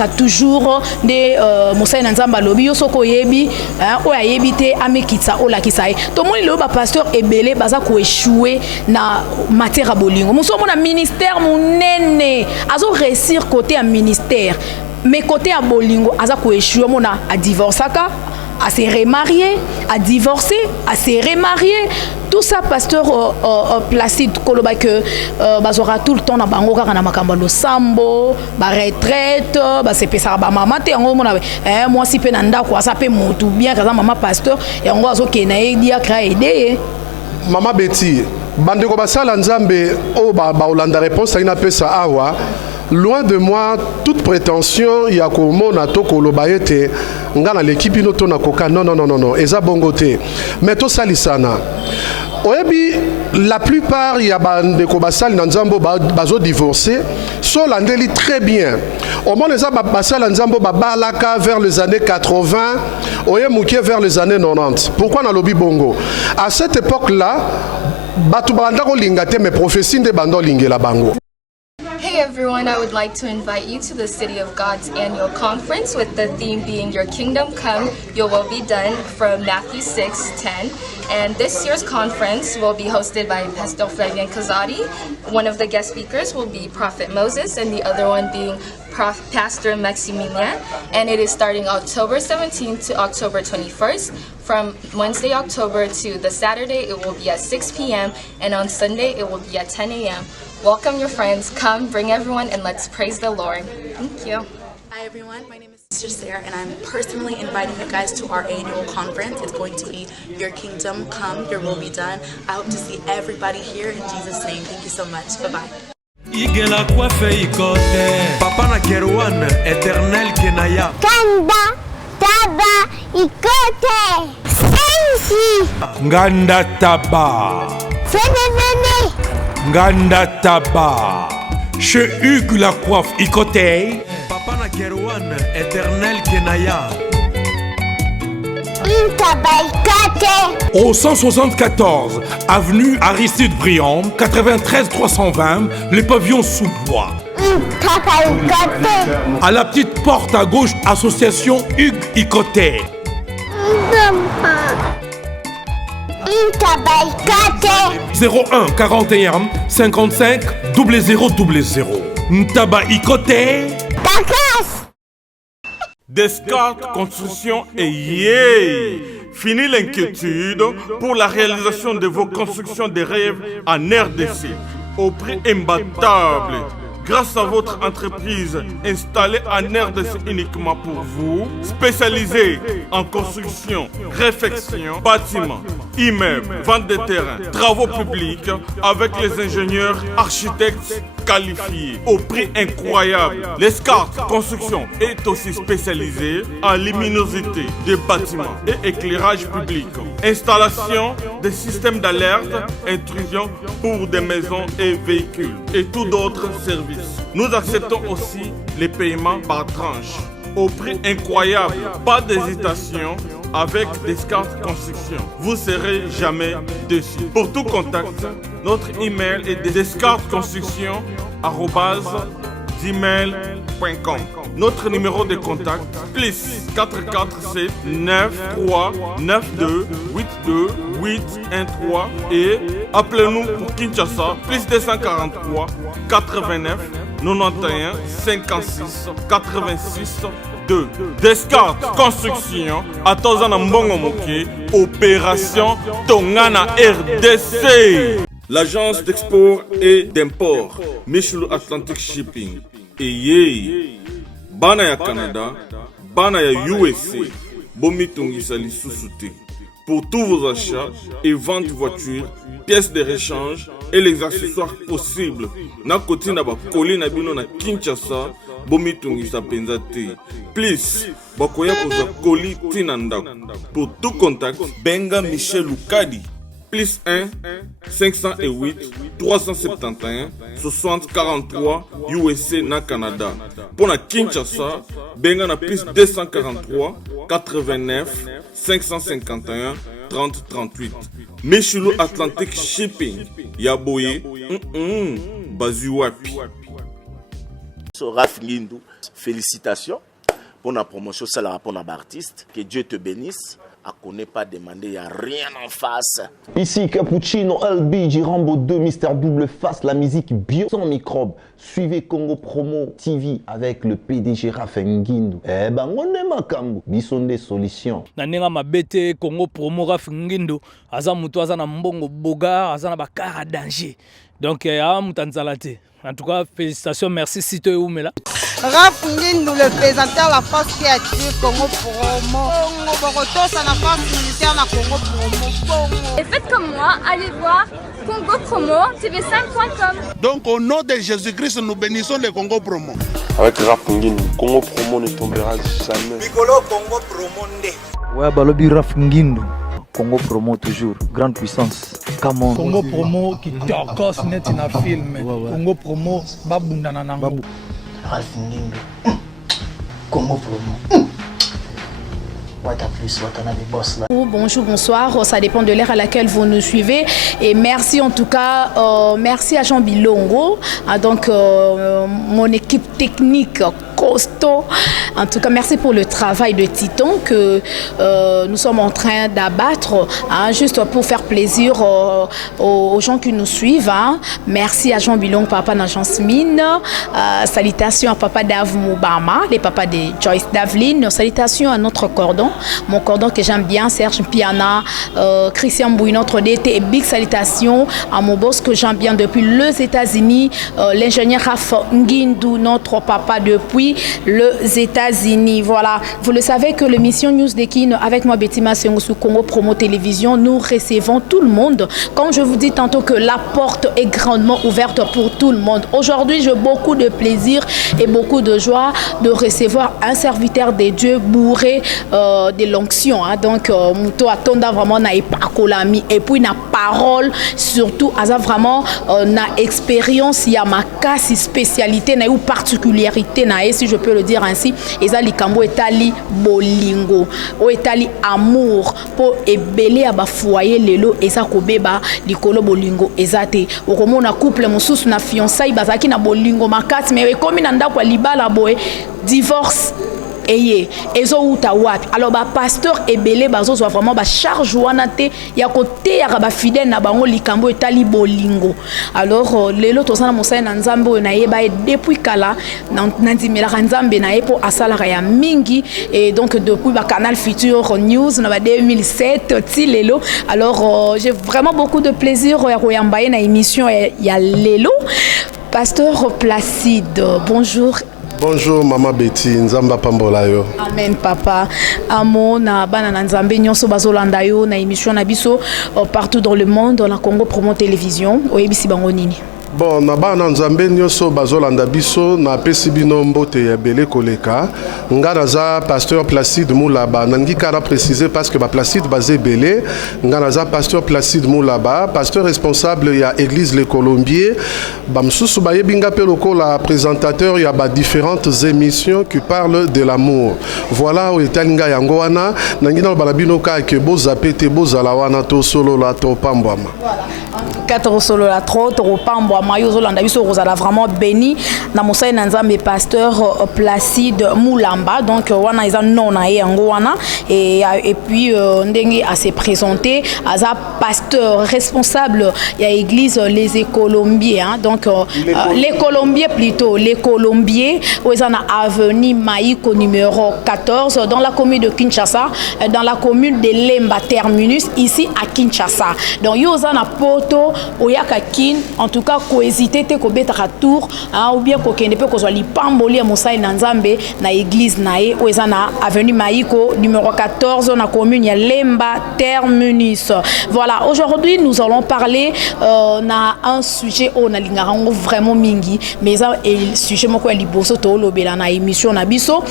ka toujours de Moussa Nzamba lobi yo soko yebi o ya yebi te amekitsa o la kisaye to moni le ba pasteur ebele baza ko échouer na matière bolingo muso mona ministère munene azo réussir côté à ministère mais côté à bolingo aza ko échouer mona a divorcaka à se remarier, à divorcer, à se remarier. Tout ça, pasteur Placide Koloba que bazora tout le temps na bango kaka na makambo lo sambo, ba retraite, ba se pesa ba mama te ngo mona moi si pe na ndako asa pe mutu bien kaza mama pasteur et ngo azo ke na dia kra aider. Mama Betty, bande ko basala nzambe o ba olanda réponse ina pesa awa. Loin de moi toute prétention ya ko mona to koloba ete ngana l'équipe inoto na koka non eza bongote mais to salisana oyebi la plupart ya bande ko basali na nzambo bazo divorcer so landeli très bien au moins les basali nzambo balaka vers les années 80 oye mukie vers les années 90 pourquoi na lobi bongo à cette époque là batu banda ko lingate mais prophétie de bando lingela bango. Hey everyone, I would like to invite you to the City of God's annual conference with the theme being Your Kingdom Come, Your Will Be Done from Matthew 6:10. And this year's conference will be hosted by Pastor Flavian Kazadi. One of the guest speakers will be Prophet Moses and the other one being Pastor Maximilian. And it is starting October 17th to October 21st. From Wednesday, October to the Saturday, it will be at 6 p.m. and on Sunday, it will be at 10 a.m. Welcome your friends, come, bring everyone, and let's praise the Lord. Thank you. Hi everyone, my name is Sister Sarah, and I'm personally inviting you guys to our annual conference. It's going to be Your Kingdom Come, Your Will Be Done. I hope to see everybody here in Jesus' name. Thank you so much. Bye-bye. Igela coiffe ikote Papa na Kerouan, éternel Kenaya Kanda, Taba, Ikote Sensi Nganda Taba Fenenene Nganda Taba Chez Hugues la coiffe Ikote Papa na Kerouan, éternel Kenaya Au 174 avenue Aristide Briand, 93 320, les pavillons sous bois. À la petite porte à gauche, association Hugues Ikoté. 01 41 55 0000. Ntaba Ikoté. Descartes Construction et yeah! Fini l'inquiétude pour la réalisation de vos constructions de rêves en RDC au prix imbattable. Grâce à votre entreprise installée en RDC uniquement pour vous, spécialisée en construction, réfection, bâtiments, immeubles, vente de terrains, travaux publics avec les ingénieurs architectes qualifiés au prix incroyable. L'escarpe construction est aussi spécialisée en luminosité des bâtiments et éclairage public. Installation des systèmes d'alerte, intrusion pour des maisons et véhicules et tout d'autres services. Nous acceptons aussi les paiements par tranche au prix incroyable. Pas d'hésitation avec Descartes Construction. Vous serez jamais déçus. Pour tout contact, notre email est descartesconstruction@gmail.com. Notre numéro de contact plus 447 93 92 82 813 et appelez-nous pour Kinshasa plus 243 89 91 56 86 2. Descartes Construction à Tozana Mbongo Moké, opération Tongana RDC. L'agence d'export et d'import Michel Atlantic Shipping et yé bana ya Canada, bana ya USA, bomitungisa lisusuté. Pour tous vos achats et ventes de voitures, pièces de rechange et les accessoires possibles, na koti na ba koli na bino na Kinshasa, bomitungisa penzate. Please, bakoya koza koli tinanda. Pour tout contact, benga Michel Lukadi. Plus 1 508 371 60 43 USA na Canada. Pour la Kinshasa, benga na plus 243 89 551 30 38. Michelo Atlantic Shipping. Yaboye, Bazuwapi. Raf Ngindou, félicitations pour la promotion, ça la pour l'artiste. Que Dieu te bénisse. À connaît pas demander, il n'y a rien en face. Ici Cappuccino, LB, Rambo 2, Mister Double Face, la musique bio sans microbes. Suivez Congo Promo TV avec le PDG Raf Ngindou. Eh ben, on est makambo, bison des solutions. Nanenga mabete Congo Promo Raf Ngindou, aza muto aza na mbongo boga, aza na bakara danger. Donc, mutanzalate. En tout cas, félicitations, merci Sito et Oumela. Raf Ngindou, le présentateur la force créative Congo Promo. Boroto, ça la force militaire na Congo Promo. Et faites comme moi, allez voir Congo Promo, tv5.com. Donc au nom de Jésus-Christ, nous bénissons le Congo Promo. Avec Raf Ngindou, Congo Promo ne tombera jamais. Piccolo Congo Promo nde. Ouais, balobi Raf Ngindou. Congo Promo toujours, grande puissance. Come on. Congo Promo qui torcos net in a film. Congo Promo babunda na nango. Raf Ngindou. Congo Promo. Bonjour, bonsoir, ça dépend de l'heure à laquelle vous nous suivez et merci en tout cas, merci à Jean Bilongo, donc mon équipe technique costaud, en tout cas merci pour le travail de titan que nous sommes en train d'abattre, hein, juste pour faire plaisir aux gens qui nous suivent, hein. Merci à Jean Bilongo, papa d'Agence Mine, salutations à papa Dave Moubama, les papas de Joyce Davlin, salutations à notre cordon. Mon cordon que j'aime bien, Serge Piana, Christian Bouy, notre DT, et big salutations à mon boss que j'aime bien depuis les États-Unis, l'ingénieur Raf Ngindou, notre papa depuis les États-Unis. Voilà, vous le savez que l'émission News Dekin avec moi Betty Massengo sur Congo Promo Télévision, nous recevons tout le monde. Comme je vous dis tantôt que la porte est grandement ouverte pour tout le monde. Aujourd'hui, j'ai beaucoup de plaisir et beaucoup de joie de recevoir un serviteur de Dieu bourré de l'onction, hein. Donc muto atonda vraiment na epakolami et puis na parole surtout asa vraiment na expérience ya makasi spécialité na ou particularité na si je peux le dire ainsi eza likambo etali bolingo o etali amour po ebele ya ba foyer lelo eza kobeba likolo bolingo ezate okomona couple mosusu na fiançailles bazaki na bolingo makasi mais komi na ndako libala boye divorce eye ezo uta wapi alors ba pasteur ebele bazo so vraiment ba charge wana te ya côté ya ba fidèle na bango likambo etali bolingo alors lelo tosana mosai na nzambe na yeba depuis kala na ndimela nzambe na yepo asala ya mingi et donc depuis ba Canal Future News na ba 2007 ti lelo alors j'ai vraiment beaucoup de plaisir ya koyambaye na émission ya lelo. Pasteur Placide, bonjour. Bonjour Maman Betty, Nzamba Pambola yo. Amen papa. Amo na bana na Nzambe nyonso bazolanda yo na émission na biso partout dans le monde, dans la Congo Promo Télévision. Oyebisi bango nini? Bon, na bana Nzambe nyonso bazolanda biso na pesi bino mbote ya bele koleka. Nga naza pasteur Placide Moulaba. Nangi kara préciser parce que ba Placide bazé belé. Nga naza pasteur Placide Moulaba, pasteur responsable ya église Le Colombier. Bamsusu ba yebinga pe lokola présentateur ya ba différentes émissions qui parlent de l'amour. Voilà o etalinga yango wana nangi na balabino ka ke boza pete boza la wana to solo la to pambwama. Voilà. 4 solo la trop to pambwa mayo zolanda biso rozala vraiment béni na mosai na Nzambe pasteur Placide Moulamba donc wana eza non na yango wana et puis ndenge a se présenter as pasteur responsable ya église les Colombiers, hein, donc les Colombiers plutôt les Colombiers où ils en a avenue Maïko numéro 14 dans la commune de Kinshasa, dans la commune de Lemba terminus ici à Kinshasa. Donc yo na poto oyaka kin en tout cas ko hésiter te ko betaka tour, hein, ou bien ko kende pe ko zo lipamboli ya mosai na Nzambe na église nae où ils en a avenue Maïko numéro 14 dans la commune ya Lemba terminus. Voilà, aujourd'hui nous allons parler na un sujet on a lingarango vraiment mingi mais ça et sujet moko ya liboso to lobela na émission na biso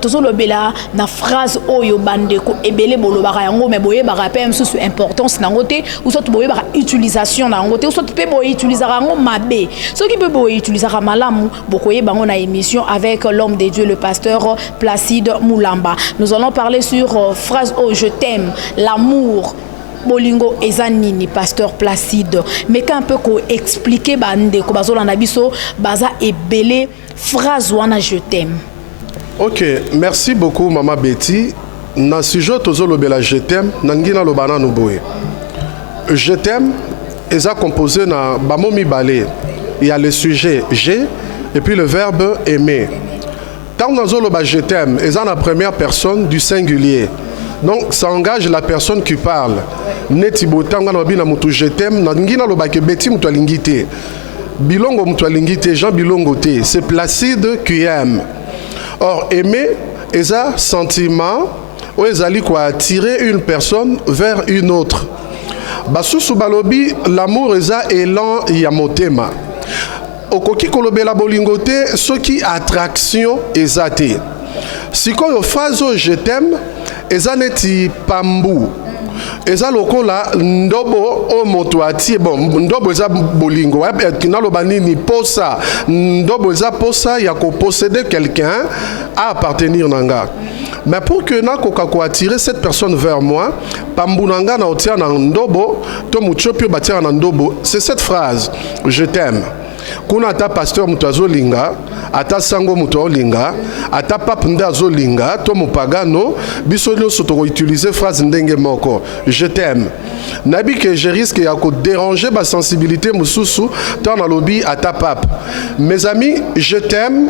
to lobela na phrase oyo bandeko ebele bolobaka yango mais boye ba rappel sous importance na ngote ou soit boye ba utilisation na ngote ou soit pe boye utiliser yango mabe ceux qui peut boye utiliser malamu bokoye bango na émission avec l'homme de Dieu le pasteur Placide Moulamba. Nous allons parler sur phrase oh je t'aime, l'amour bolingo eza nini pasteur Placide mais quand un peu ko expliquer bande ko bazolanda biso baza ebele phrase wana je t'aime. Ok, merci beaucoup Maman Betty. Na sujet tozolobela je t'aime nangina lobana nuboye. Je t'aime eza composé na bamo mibale. Il y a le sujet j'ai et puis le verbe aimer. Tant nazoloba je t'aime eza la première personne du singulier. Donc ça engage la personne qui parle. Neti botanga na bina mutu je t'aime nangina lobake Betty mutu alingite. Bilongo mutu alingite Jean Bilongo te. C'est Placide qui aime. Or aimer est un sentiment où ezali quoi attirer une personne vers une autre. Basusu balobi l'amour est un élan ya motema. Okoki kolobela bolingo te soki attraction ezate. Sikoyo fazo je t'aime ezaneti pambu. Eza lokola ndobo o moto atie bon ndobo eza bolingo kinaloba nini posa ndobo eza posa ya ko posséder quelqu'un à appartenir nanga. Mais pour que na koka ko attirer cette personne vers moi pambu nanga na otia na ndobo to muchopi batia na ndobo c'est cette phrase je t'aime. Kuna ata pasteur mutu azolinga ata sango mutu olinga ata pape nde azolinga to mopagano biso nyonso tokoutilize phrase ndenge moko je t'aime. Nabi que je risque ya ko déranger ba sensibilité mususu to na lobi ata pape. Mes amis, je t'aime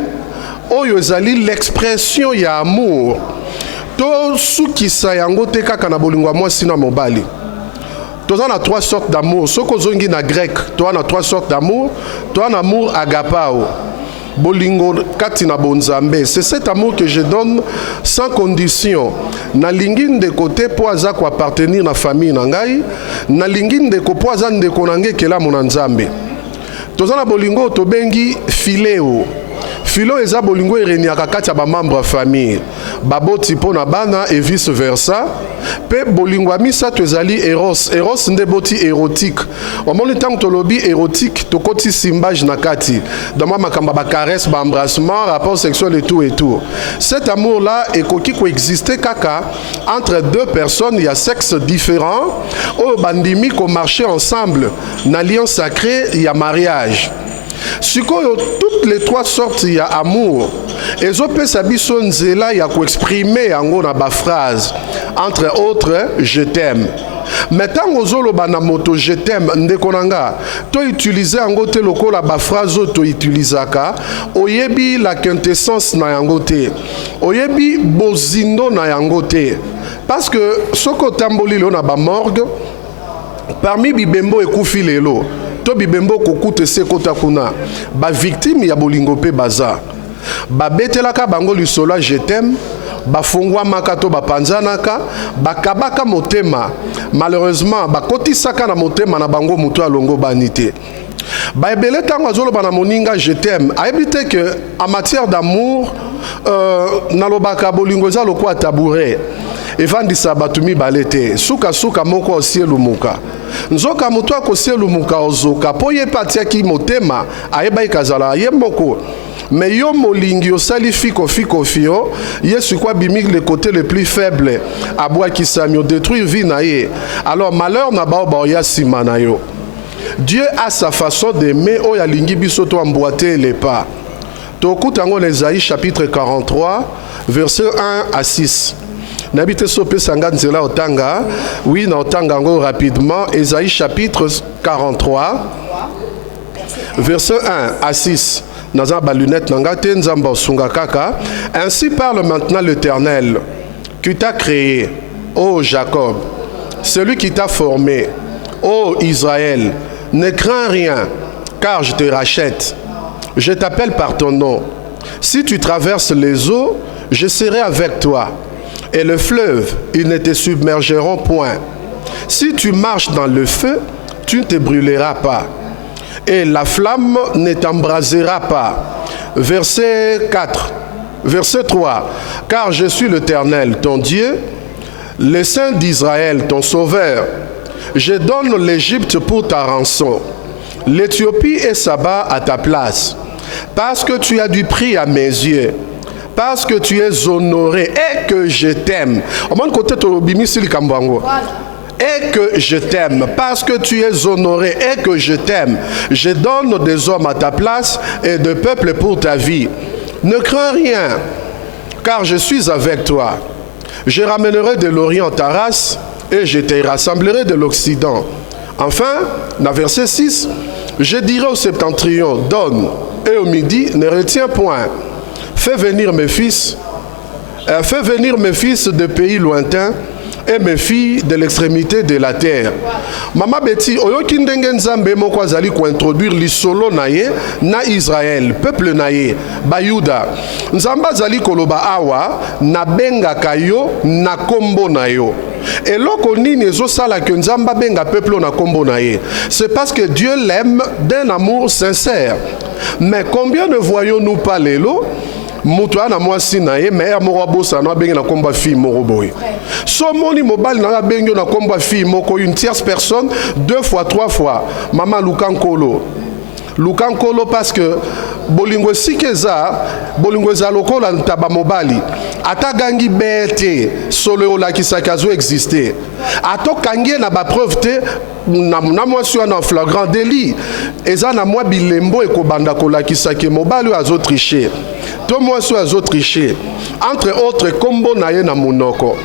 oyo ezali l'expression ya amour to sukisa yango te kaka na bolingo mwasi na mobali. Toi, on a trois sortes d'amour. Ce qu'on dit en grec, toi, on a trois sortes d'amour. Toi, on a amour agapao. Bolingo katina bonzambe. C'est cet amour que je donne sans condition. Na lingine de côté pour aza ko appartenir na famille nangai. Na lingine de côté pour aza de konange kela monanzambe. Toi, on a bolingo to bengi fileo. Philo eza bolingo ereniaka kati ya ba membre famille baboti pona bana et vice versa pe bolingo misato ezali eros nde boti érotique omoni tango tolobi érotique tokoti simbage na kati dama makamba ba caresse ba embrassement rapport sexuel et tout cet amour là ekoki ko exister kaka entre deux personnes il y a sexe différent o bandimi ko marcher ensemble na lien sacré il y a mariage. Sikoyo toutes les trois sortes il y a amour. Et zope sabiso nzela ya ko exprimer yango na ba phrase. Entre autres, je t'aime. Maintenant ozolo bana moto je t'aime ndekonanga. To utiliser yango te lokola ba phrase to utilizaka. Oyebi la quintessence na yango te. Oyebi bozindo na yango te. Parce que soko tamboli lo na ba morgue parmi bibembo ekufi lelo. To bibembo kokute se kota kuna ba victime ya bolingo pe baza ba betelaka bango lisolo je t'aime ba fongwa makato ba panzanaka ba kabaka motema malheureusement ba kotisaka na motema na bango mutu alongo banité ba ebele tango azolo bana moninga je t'aime a éviter que en matière d'amour nalobaka bolingo za lokwa tabouret evandisa batumi balete suka moko osielu muka nzoka mutu akosielu muka ozoka po ye patiaki motema ayeba ikazala ye moko mais yo molingi osali fiko fio yesu kwa bimik le côté le plus faible abwaki samio détruire vie na ye alors malheur na bao ya sima na yo. Dieu a sa façon d'aimer oyo alingi biso to emboîter les pas. Tokuta ngo Ésaïe chapitre 43 verset 1 à 6. N'habite sope sanga nzela otanga. Oui, na otanga ngo rapidement. Ésaïe chapitre 43 verset 1 à 6. Naza ba lunette nangate nzamba osunga kaka. Ainsi parle maintenant l'Éternel qui t'a créé, ô Jacob, celui qui t'a formé, ô Israël. Ne crains rien, car je te rachète. Je t'appelle par ton nom. Si tu traverses les eaux, je serai avec toi. Et le fleuve, ils ne te submergeront point. Si tu marches dans le feu, tu ne te brûleras pas. Et la flamme ne t'embrasera pas. Verset 4. Verset 3. Car je suis l'Éternel, ton Dieu, le Saint d'Israël, ton Sauveur. Je donne l'Égypte pour ta rançon, l'Éthiopie et Saba à ta place, parce que tu as du prix à mes yeux, parce que tu es honoré et que je t'aime. Au moins côté to bimisi likambango. et que je t'aime, parce que tu es honoré et que je t'aime, je donne des hommes à ta place et des peuples pour ta vie. Ne crains rien, car je suis avec toi. Je ramènerai de l'Orient ta race et je te rassemblerai de l'Occident. Enfin, dans verset 6, je dirai au septentrion, donne, et au midi, ne retiens point. Fais venir mes fils de pays lointains et mes filles de l'extrémité de la terre. Mama Betty, oyoki ndenge nzambe moko azali ko introduire lisolo na ye na Israël, peuple na ye, Bayuda. Nzamba azali koloba awa na benga kayo na kombo na yo. Et loko nini ezosala que nzamba benga peuple na kombo na ye. C'est parce que Dieu l'aime d'un amour sincère. Mais combien ne voyons-nous pas lelo? Mutua na mwasi na ye mais moko bosa na bengi na komba fille moko boy. So moni mobile na bengi na komba fille moko une tierce personne 2 fois 3 fois. Mama Lukankolo. Lukankolo parce que bolingo sikeza bolingo za lokola ntaba mobali atagangi bete solo la kisakazo exister. Atokangie na ba preuve te na mwasi na flagrant délit. Eza na mwa bilembo ekobanda kolakisa ke mobali azo tricher. To mwasi azo tricher. Entre autres kombo na ye na munoko.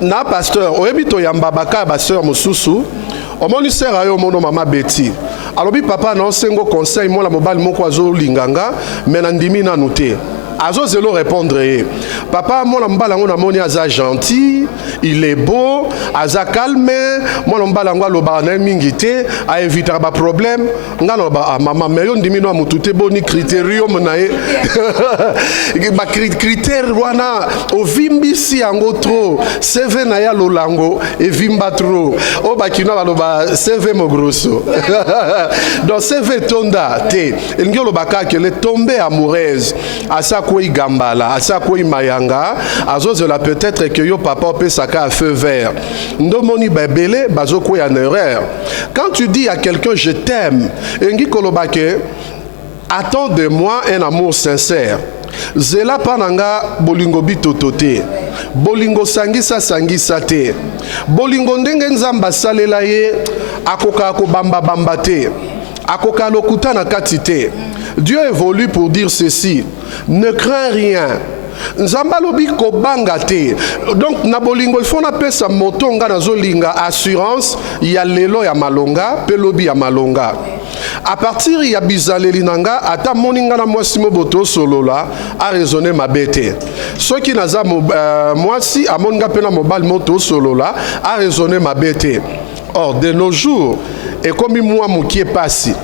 Na pasteur oyebito yamba baka ba sœur mususu omoni sœur ayo mono mama Betty. Alobi papa na sengo conseil mo la mobali moko azo linganga mais na ndimi na nuté. Azo zelo répondre papa mon mbala ngona moni aza gentil, il est beau, aza calme, mon mbala ngwa loba na mingité, a éviter ba problème, ngana ba mama meyo ndimi no mutute boni critérium na ye. Ba critère wana ovimbisi yango trop, CV na ya lolango et vimba trop. O ba kino ba loba CV mo grosso. Donc CV tonda te, ngelo baka que le tomber amoureuse à ça koi gambala, asa koi mayanga, azozela peut-être que yo papa peut saka à feu vert. Ndomoni bebele bazo koi en erreur. Quand tu dis à quelqu'un je t'aime, engi kolobake, attends de moi un amour sincère. Zela pananga bolingo bitotote. Bolingo sangisa sangisa te. Bolingo ndenge nzamba salela ye akoka ko bamba bamba te. Akoka lokuta na katite. Dieu évolue pour dire ceci. Ne crains rien. Nzamba lobi ko bangate. Donc na bolingo il faut na pesa motonga na zolinga assurance ya lelo ya malonga pelobi ya malonga. À partir ya bizaleli nanga ata moninga na mwasi moboto solola a raisonner mabete. Ceux qui naza mwasi amonga pena mobile moto solola a raisonner mabete. Or de nos jours et comme moi mukie pasi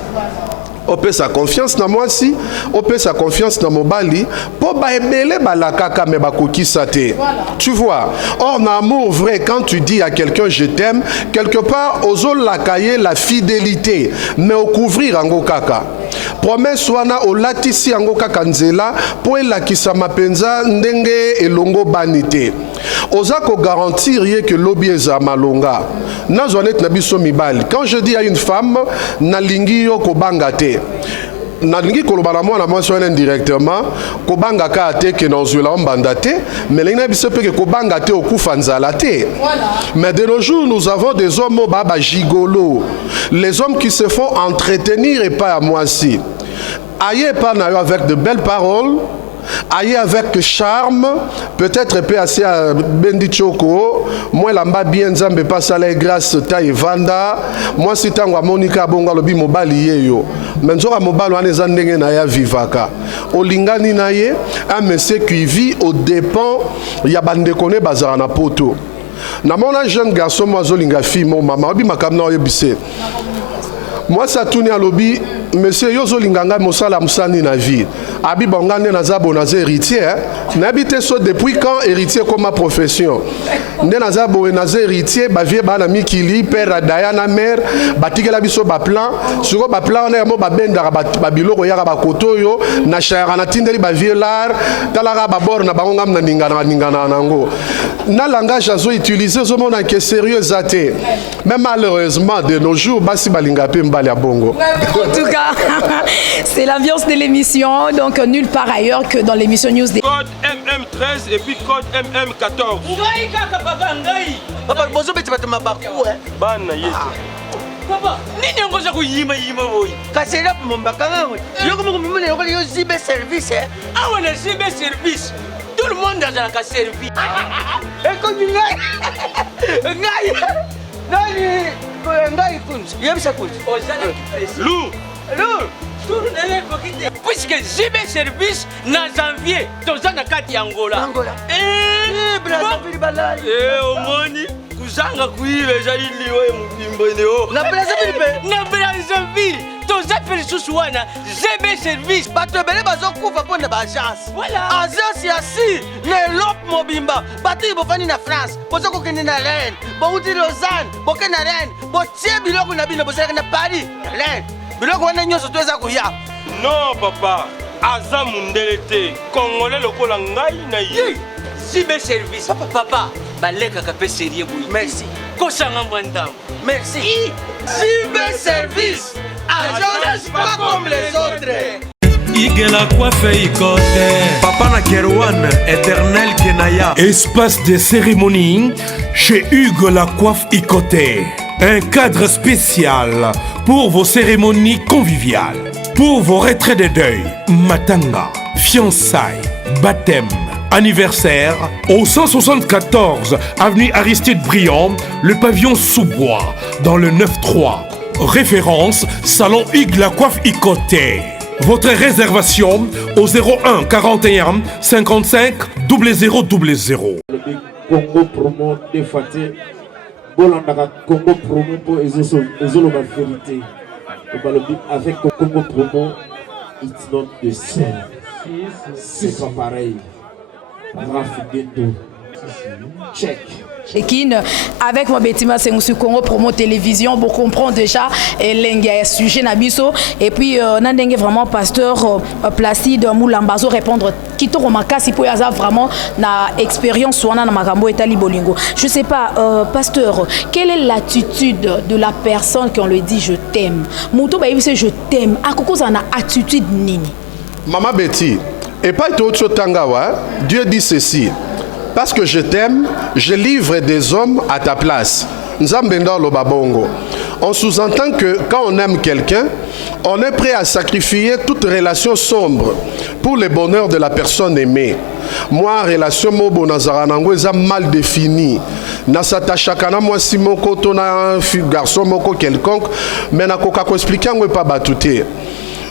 on peut sa confiance na moi si, on peut sa confiance na mobali, pour baebele balakaka me bakokisa te. Tu vois. Or, en amour vrai, quand tu dis à quelqu'un je t'aime, quelque part, ozo lakaye la fidélité, mais au couvrir ango kaka. Promesse wana o latisi ango kaka nzela, po elakisa mapenza ndenge elongo banite. Oza ko garantir que lobi eza malonga. Nazonet na biso mibali. Quand je dis à une femme, na lingi yo ko bangate. Nalingi kolobana mwana mwasi wana indirectement kobanga ka te ke nozula ombanda te mais lena biso pe ke kobanga te okufa nzala te. Mais de nos jours nous avons des hommes baba gigolo, les hommes qui se font entretenir et pas à mwasi. Aye pas na yo avec de belles paroles, aïe avec charme, peut-être peut assez à Bendi Choko, moi lamba bien nzambe passe à la grâce taille vanda, moi si tangwa Monica bonga lobi mobali yeyo, menzoka mobali wane zandenge na ya vivaka, olingani na ye, un monsieur qui vit au dépens ya bande kone bazara na poto. Na mona jeune garçon moi zolinga fille mon maman obi makamna oyebise. Moi ça tourne à lobby, monsieur Yozo Linganga Mosala Moussani na vie. Abi Bangane Nazabo Nazé héritier. N'habite so depuis quand héritier comme ma profession. Nde Nazabo Nazé héritier, bavie banami kili, père Diana mère, batikela biso ba plan, sur ba plan on est mo ba benda ba biloko ya ba kotoyo, na chara na tindeli ba vie lar, talara ba bor na bangam na ningana nango. na langage azo utiliser zo mona ke sérieux até. Mais malheureusement de nos jours basi balinga pe mbali ya bongo. En tout cas, c'est l'ambiance de l'émission, donc nulle part ailleurs que dans l'émission News des... Code MM13 et puis code MM14. Ngai kaka papa ngai. Papa bozo beti batu mabaku Bana yetu. Papa, nini ngoza kuyima boy? Kasela pombaka ngawe. Yoko mumune yoko yo zibe service Ah on a zibe service. Tout le monde a la servi. Et comme ngai. Ngai kunzi. Yebisa kunzi. Ozana Lou. Puisque zibe service na janvier, tozana kati Angola. Brazzaville balali. Omoni kuzanga kuibe jali we mubimbeleo. Na Brazzaville, toza pelisusu wana zibe service. Bato bele bazokufa pona ba agence. Voilà. Agence ya si na Europe mobimba. Bato bofani na France, bozoko kende na Rennes, bouti Lausanne, boke na Rennes, botie biloko na bino bozaka na Paris, Rennes. Biloko wana nyonso toza kuya. Non papa, aza mundele te. Congolais lokola ngai na ye. Zibe service. Papa, baleka ka pe sérieux boy. Merci. Kosanga mwandam. Merci. Zibe service. Agence pas comme les autres. Igela coiffe ikote. Papa na Kerouan, éternel Kenaya. Espace de cérémonie chez Hugues la coiffe Ikote. Un cadre spécial pour vos cérémonies conviviales, pour vos retraits de deuil, matanga, fiançailles, baptême, anniversaire, au 174 avenue Aristide Briand, le pavillon sous-bois, dans le 9-3. Référence, Salon Hugues la coiffe Ikote. Votre réservation au 01 41 55 0000. Congo promo défaté. Bolandaka Congo promo pour ezoloba vérité. Avec Congo promo, it's not the same. C'est pas pareil. Check. Avec moi Bettima c'est sur Congo Promo Télévision pour comprendre déjà l'engue sujet nabiso et puis nandenge vraiment pasteur Placide Moulambazo répondre kitoko makasi po yaza vraiment na expérience wana na makambo etali bolingo. Je sais pas pasteur, quelle est l'attitude de la personne quand on lui dit je t'aime? Muto ba yebise je t'aime. Akoko za na attitude nini? Maman Betty, et pas tout tangawa, Dieu dit ceci. Parce que je t'aime, je livre des hommes à ta place. Nzambenda lo babongo. On sous-entend que quand on aime quelqu'un, on est prêt à sacrifier toute relation sombre pour le bonheur de la personne aimée. Moi, relation mobo nazaranango est mal définie. Nasatachakana moi si moko tona garçon moko quelconque, mais na koka ko expliquer ngo pas batouté.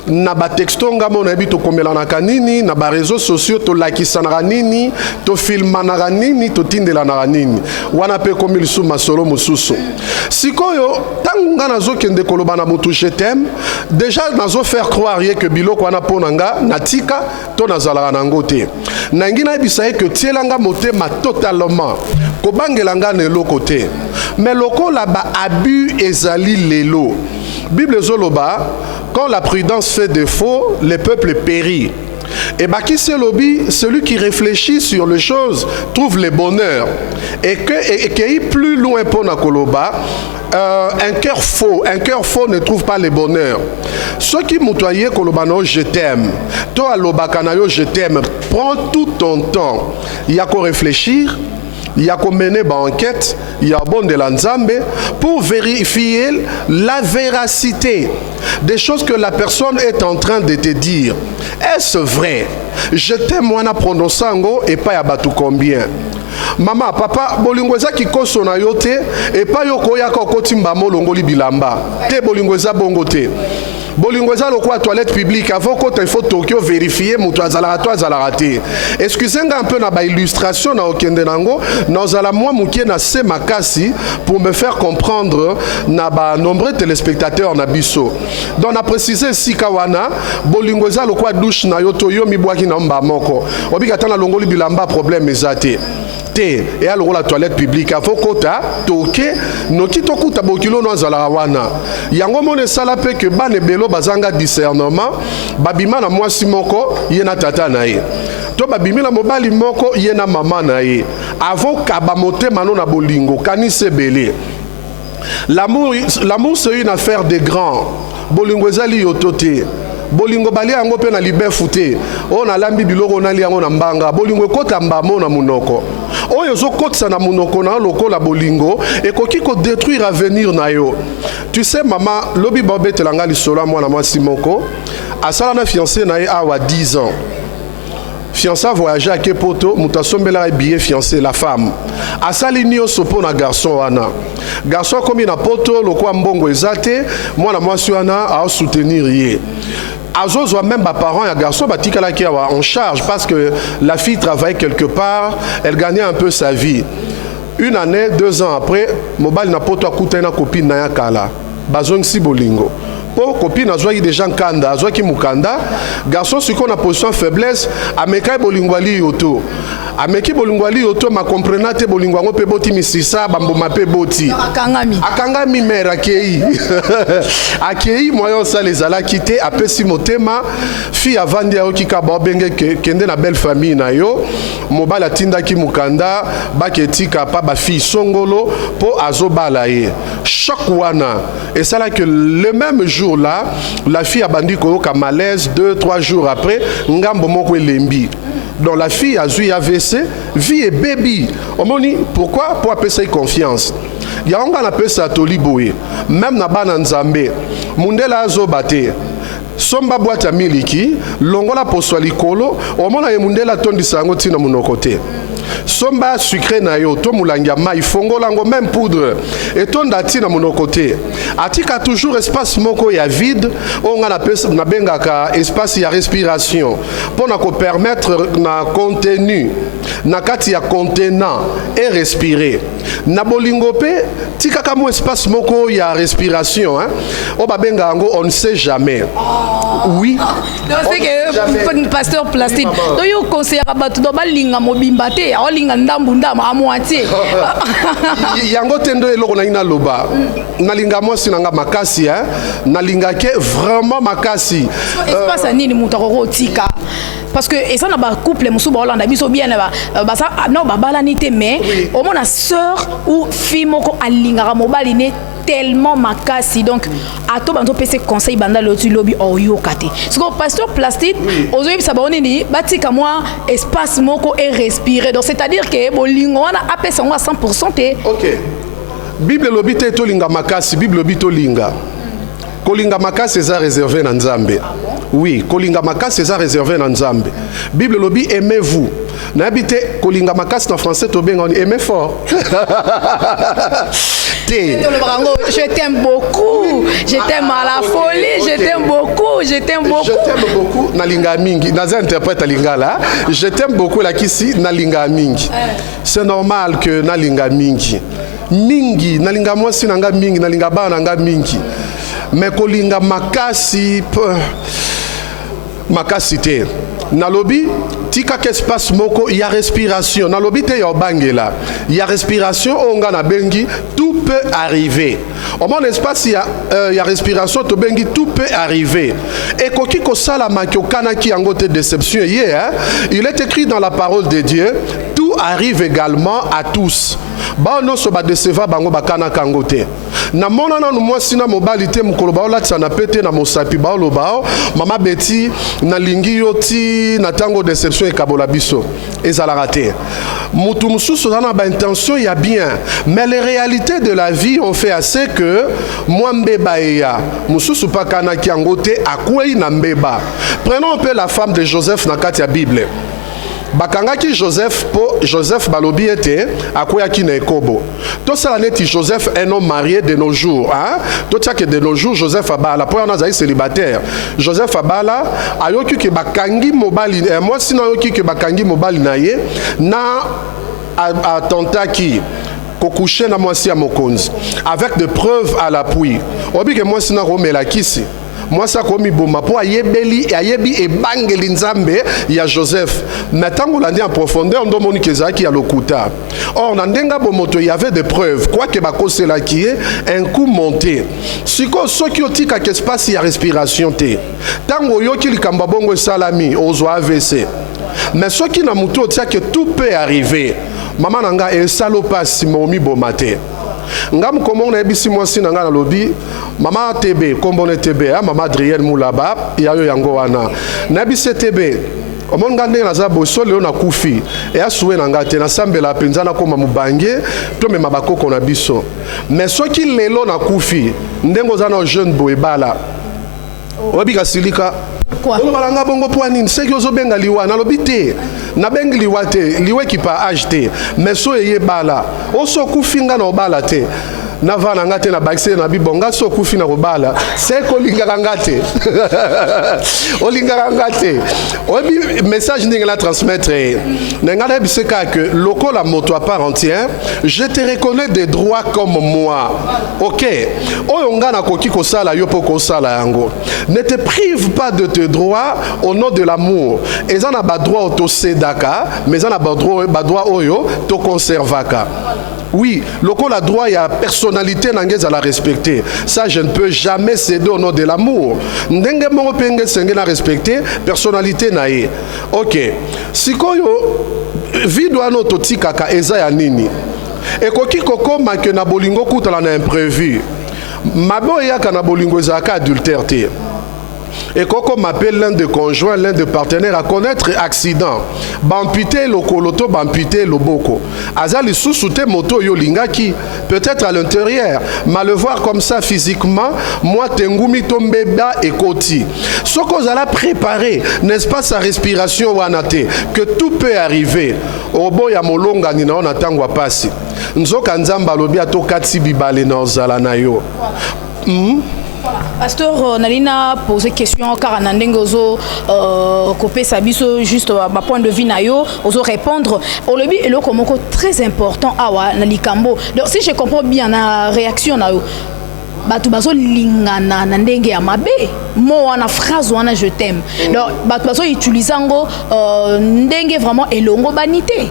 Na ba texto ngamo na bi to komelana kanini na ba réseaux sociaux to lakisana nini to filmana nini to tindela na nini wana pe komi lisu masolo mususu sikoyo tangu nga nazo kende koloba na mutu je t'aime déjà nazo faire croire que biloko wana ponanga natika to nazala na ngote na ngina bisaye que tielanga motema totalement ko bangelanga ne lokote mais loko la ba abus ezali lelo Bible zoloba quand la prudence fait défaut, le peuple périt. Et Baki Selobi, celui qui réfléchit sur les choses, trouve le bonheur. Et qui est plus loin pour Nakoloba, un cœur faux ne trouve pas le bonheur. Ceux qui m'outoyaient Kolobano, je t'aime. Toi, Lobakanayo, je t'aime. Prends tout ton temps. Il y a qu'à réfléchir. Il y a qu'on mener une enquête, il y a bon de l'Anzambe pour vérifier la véracité des choses que la personne est en train de te dire. Est-ce vrai? Je t'aime, moi, na prononçango et pas à battu combien? Maman, papa, bolingweza ki koso na yote et pas yoko ya ko timba molongoli bilamba. Te bolingweza bongote. Bolingweza lo kwa toilette publique avant que il faut Tokyo vérifier mutu azala raté. Excusez-moi un peu na ba illustration na okende nango, nous ala moi mukie na se makasi pour me faire comprendre na ba nombreux téléspectateurs na biso. Donc on a précisé si kawana bolingweza lo kwa douche na yoto yo mibwaki na mba moko. Obika tana longoli bilamba problème ezate. Et alors la toilette publique a faut kota toke no kitokuta bokilo no azala wana yango mone sala pe que bane belo bazanga discernement babima na mwasi moko yena tata na ye to babimi na mobali moko yena mama na ye avant kabamote mano na bolingo kanise belé. L'amour c'est une affaire des grands. Bolingo ezali yotote. Bolingo bali yango pe na libe fute. O na lambi biloko na liango na mbanga. Bolingo kota mbamo na munoko. Oyo zo kotsa na munoko na lokola bolingo ekoki ko détruire avenir na yo. Tu sais maman, lobi bobe telanga lisolo mwana mwasi moko. Asala na fiancé na ye awa 10 ans. Fiancé voyager à Kepoto, mutasombela billet fiancé la femme. Asali nio sopo na garçon wana. Garçon comme na poto lokwa mbongo ezate, mwana mwasi wana a soutenir ye. Azozwa même ba parents ya garçon batikala ki en charge parce que la fille travaille quelque part, elle gagnait un peu sa vie. Une année, 2 ans après, mobile na poto akuta na copine na ya kala. Bazong si bolingo. Pour copine a joué déjà kanda, a joué qui mukanda, garçon ce qu'on a position faiblesse, a mekai bolingwali yoto. A meki bolingwali yoto ma comprenate bolingwango pe boti misisa bambo mape boti. Akangami. Akangami mère akei. Akei moyen ça les ala quitté a pesi motema fille avandi a okika ba benge kende na belle famille na yo. Mobala tinda ki mukanda ba ketika pa ba fille songolo po azobala ye. Choc wana. Et ça là que le même jour là, la fille a bandi koyoka malaise 2-3 jours après, ngambo moko lembi. Donc la fille a eu AVC, vie et baby. Omoni, pourquoi? Pour appeler confiance. Il y a un gars qui appelle ça Toliboé. Même na bana nzambe. Mundela azobate. Somba boîte ya miliki, longola poswa likolo, omona ye mundela tondi sango tina munokote. Somba sucré na yo, to mulangia mai fongolango même poudre et ton dati na mon côté. Atika toujours espace moko ya vide, on a na bengaka espace ya respiration pour na ko permettre na contenu na kati ya contenant et respirer. Na bolingo pe tika kamo espace moko ya respiration hein. O ba benga ngo on ne sait jamais. Oui. Donc c'est que pasteur Plastide. Donc yo conseiller abatu do balinga mobimba te. Olinga ndambu ndama à moitié. Yango tendo eloko na ina loba. Nalinga mwasi nanga makasi hein. Nalinga ke vraiment makasi. Espace nini mutako tika. Parce que et ça na ba couple musuba Hollande biso bien ba ça non ba balanité mais au moins la sœur ou fille moko alinga mobali ne tellement makasi donc à to banzo pese conseil banda lotu lobby oyo kate. Ce que pasteur Plastide ozoyi ça ba onini batika moi espace moko et respirer donc c'est-à-dire que bolingo wana apesa moi 100% te. OK. Bible lobby te to linga makasi, Bible lobby to linga. Kolinga makasi eza réservé na Nzambe. Oui, kolinga makasi eza réservé na Nzambe. Bible lobby aimez-vous. N'habite kolinga makasi en français to benga on aimez fort. Je t'aime beaucoup. Je t'aime à la folie, je t'aime beaucoup, je t'aime beaucoup. Je t'aime beaucoup na linga mingi. Naza interprète lingala. Je t'aime beaucoup la kisi na linga mingi. C'est normal que na linga mingi. Mingi na linga mwasi nanga mingi na linga bana nanga mingi. Mais kolinga makasi makasi te. Na lobby tika qu'espace moko ya respiration. Na lobby te ya bangela. Ya respiration onga na bengi tout peut arriver. Au mon espace ya respiration to bengi tout peut arriver. Et koki ko sala makyo kanaki angote déception hier, il est écrit dans la parole de Dieu, tout arrive également à tous. Ba no so ba deceva bango bakana kangote. Na mona na mo sina mobilité mukolo ba olatsa na pete na mosapi ba olobao mama Betty na lingi yoti na tango déception e kabola biso ezala raté. Mutu mususu na ba intention ya bien, mais les réalités de la vie ont fait assez que moi mbeba ya mususu pa kana ki angote akwei na mbeba. Prenons un peu la femme de Joseph na kati ya Bible. Bakangaki Joseph po Joseph balobi ete akoyaki na ekobo. To sala neti Joseph un homme marié de nos jours hein. To tia que de nos jours Joseph abala po na zai célibataire. Joseph abala ayoki ke bakangi mobali moi sina ayoki ke bakangi mobali na ye na atentaki kokoucher na mwasi ya mokonzi avec des preuves à l'appui. Obi ke moi sina romela kisi. Moi ça comme boma po ayebeli ayebi e bangeli nzambe ya Joseph. Maintenant on l'a dit en profondeur on demande que ça qui a lokuta. Or na ndenga bomoto il y avait des preuves quoi que bakose la qui est un coup monté. Siko soki otika que espace ya respiration te. Tango yoki likamba bongo salami ozo AVC. Mais soki na muto tia que tout peut arriver. Maman nanga esalo pasi momi bomate. Ngam komon na ebisi mwasi nanga na lobi mama TB kombone TB ha mama Adrienne Moulaba yayo yango wana. Na ebisi TB omon ngande na za boso leo na kufi e asuwe na ngate na sambela penzana koma mubange to me mabakoko na biso. Mais soki lelo na kufi ndengo za na jeune boebala. Obika silika quoi balanga bongo po nini seki ozobenga liwa na lobite na bengi liwa te liwe ki pa ht mais so eye bala oso kufinga na obala te na vana ngate na bakse na bibonga so kufi na obala seko lingaka ngate olingaka ngate obi message ndinga la transmettre ngana biseka que loko la moto à part entière je te reconnais des droits comme moi OK oyo ngana koki ko sala yo poko sala yango ne te prive pas de tes droits au nom de l'amour et ça na ba droit auto sedaka mais ça na ba droit oyo to conservaka. Oui, local a droit, il y a personnalité à la respecter. Ça, je ne peux jamais céder au nom de l'amour. Ndenge mo penge senge na respecter personnalité nae. OK. Sikoyo vido ano totika ka eza ya nini. E koki kokoma ke na bolingo kutala na imprévu. Mabo ya ka na bolingo ezaka adultère te. Et quand m'appelle l'un des conjoints, l'un des partenaires à connaître accident, bamputé le koloto, bamputé le boko. Azali sous-souté moto yolingaki, peut-être à l'intérieur, mais le voir comme ça physiquement, moi tengumi tombeba et koti. Ce qu'on a préparé, n'est-ce pas sa respiration wanate, que tout peut arriver. Obo ya molonga ni na onatangwa pasi. Nzoka nzamba lobi atokati bibale na ozala na yo. Pasteur Nalina posé question car anandenge ozo copé sabiso juste ma point de vue na yo ozo répondre au lobby et le komoko très important awa na likambo. Donc si je comprends bien la réaction na yo batu bazo lingana na ndenge ya mabe mo wana phrase wana je t'aime. Donc batu bazo utilisango ndenge vraiment elongo banité.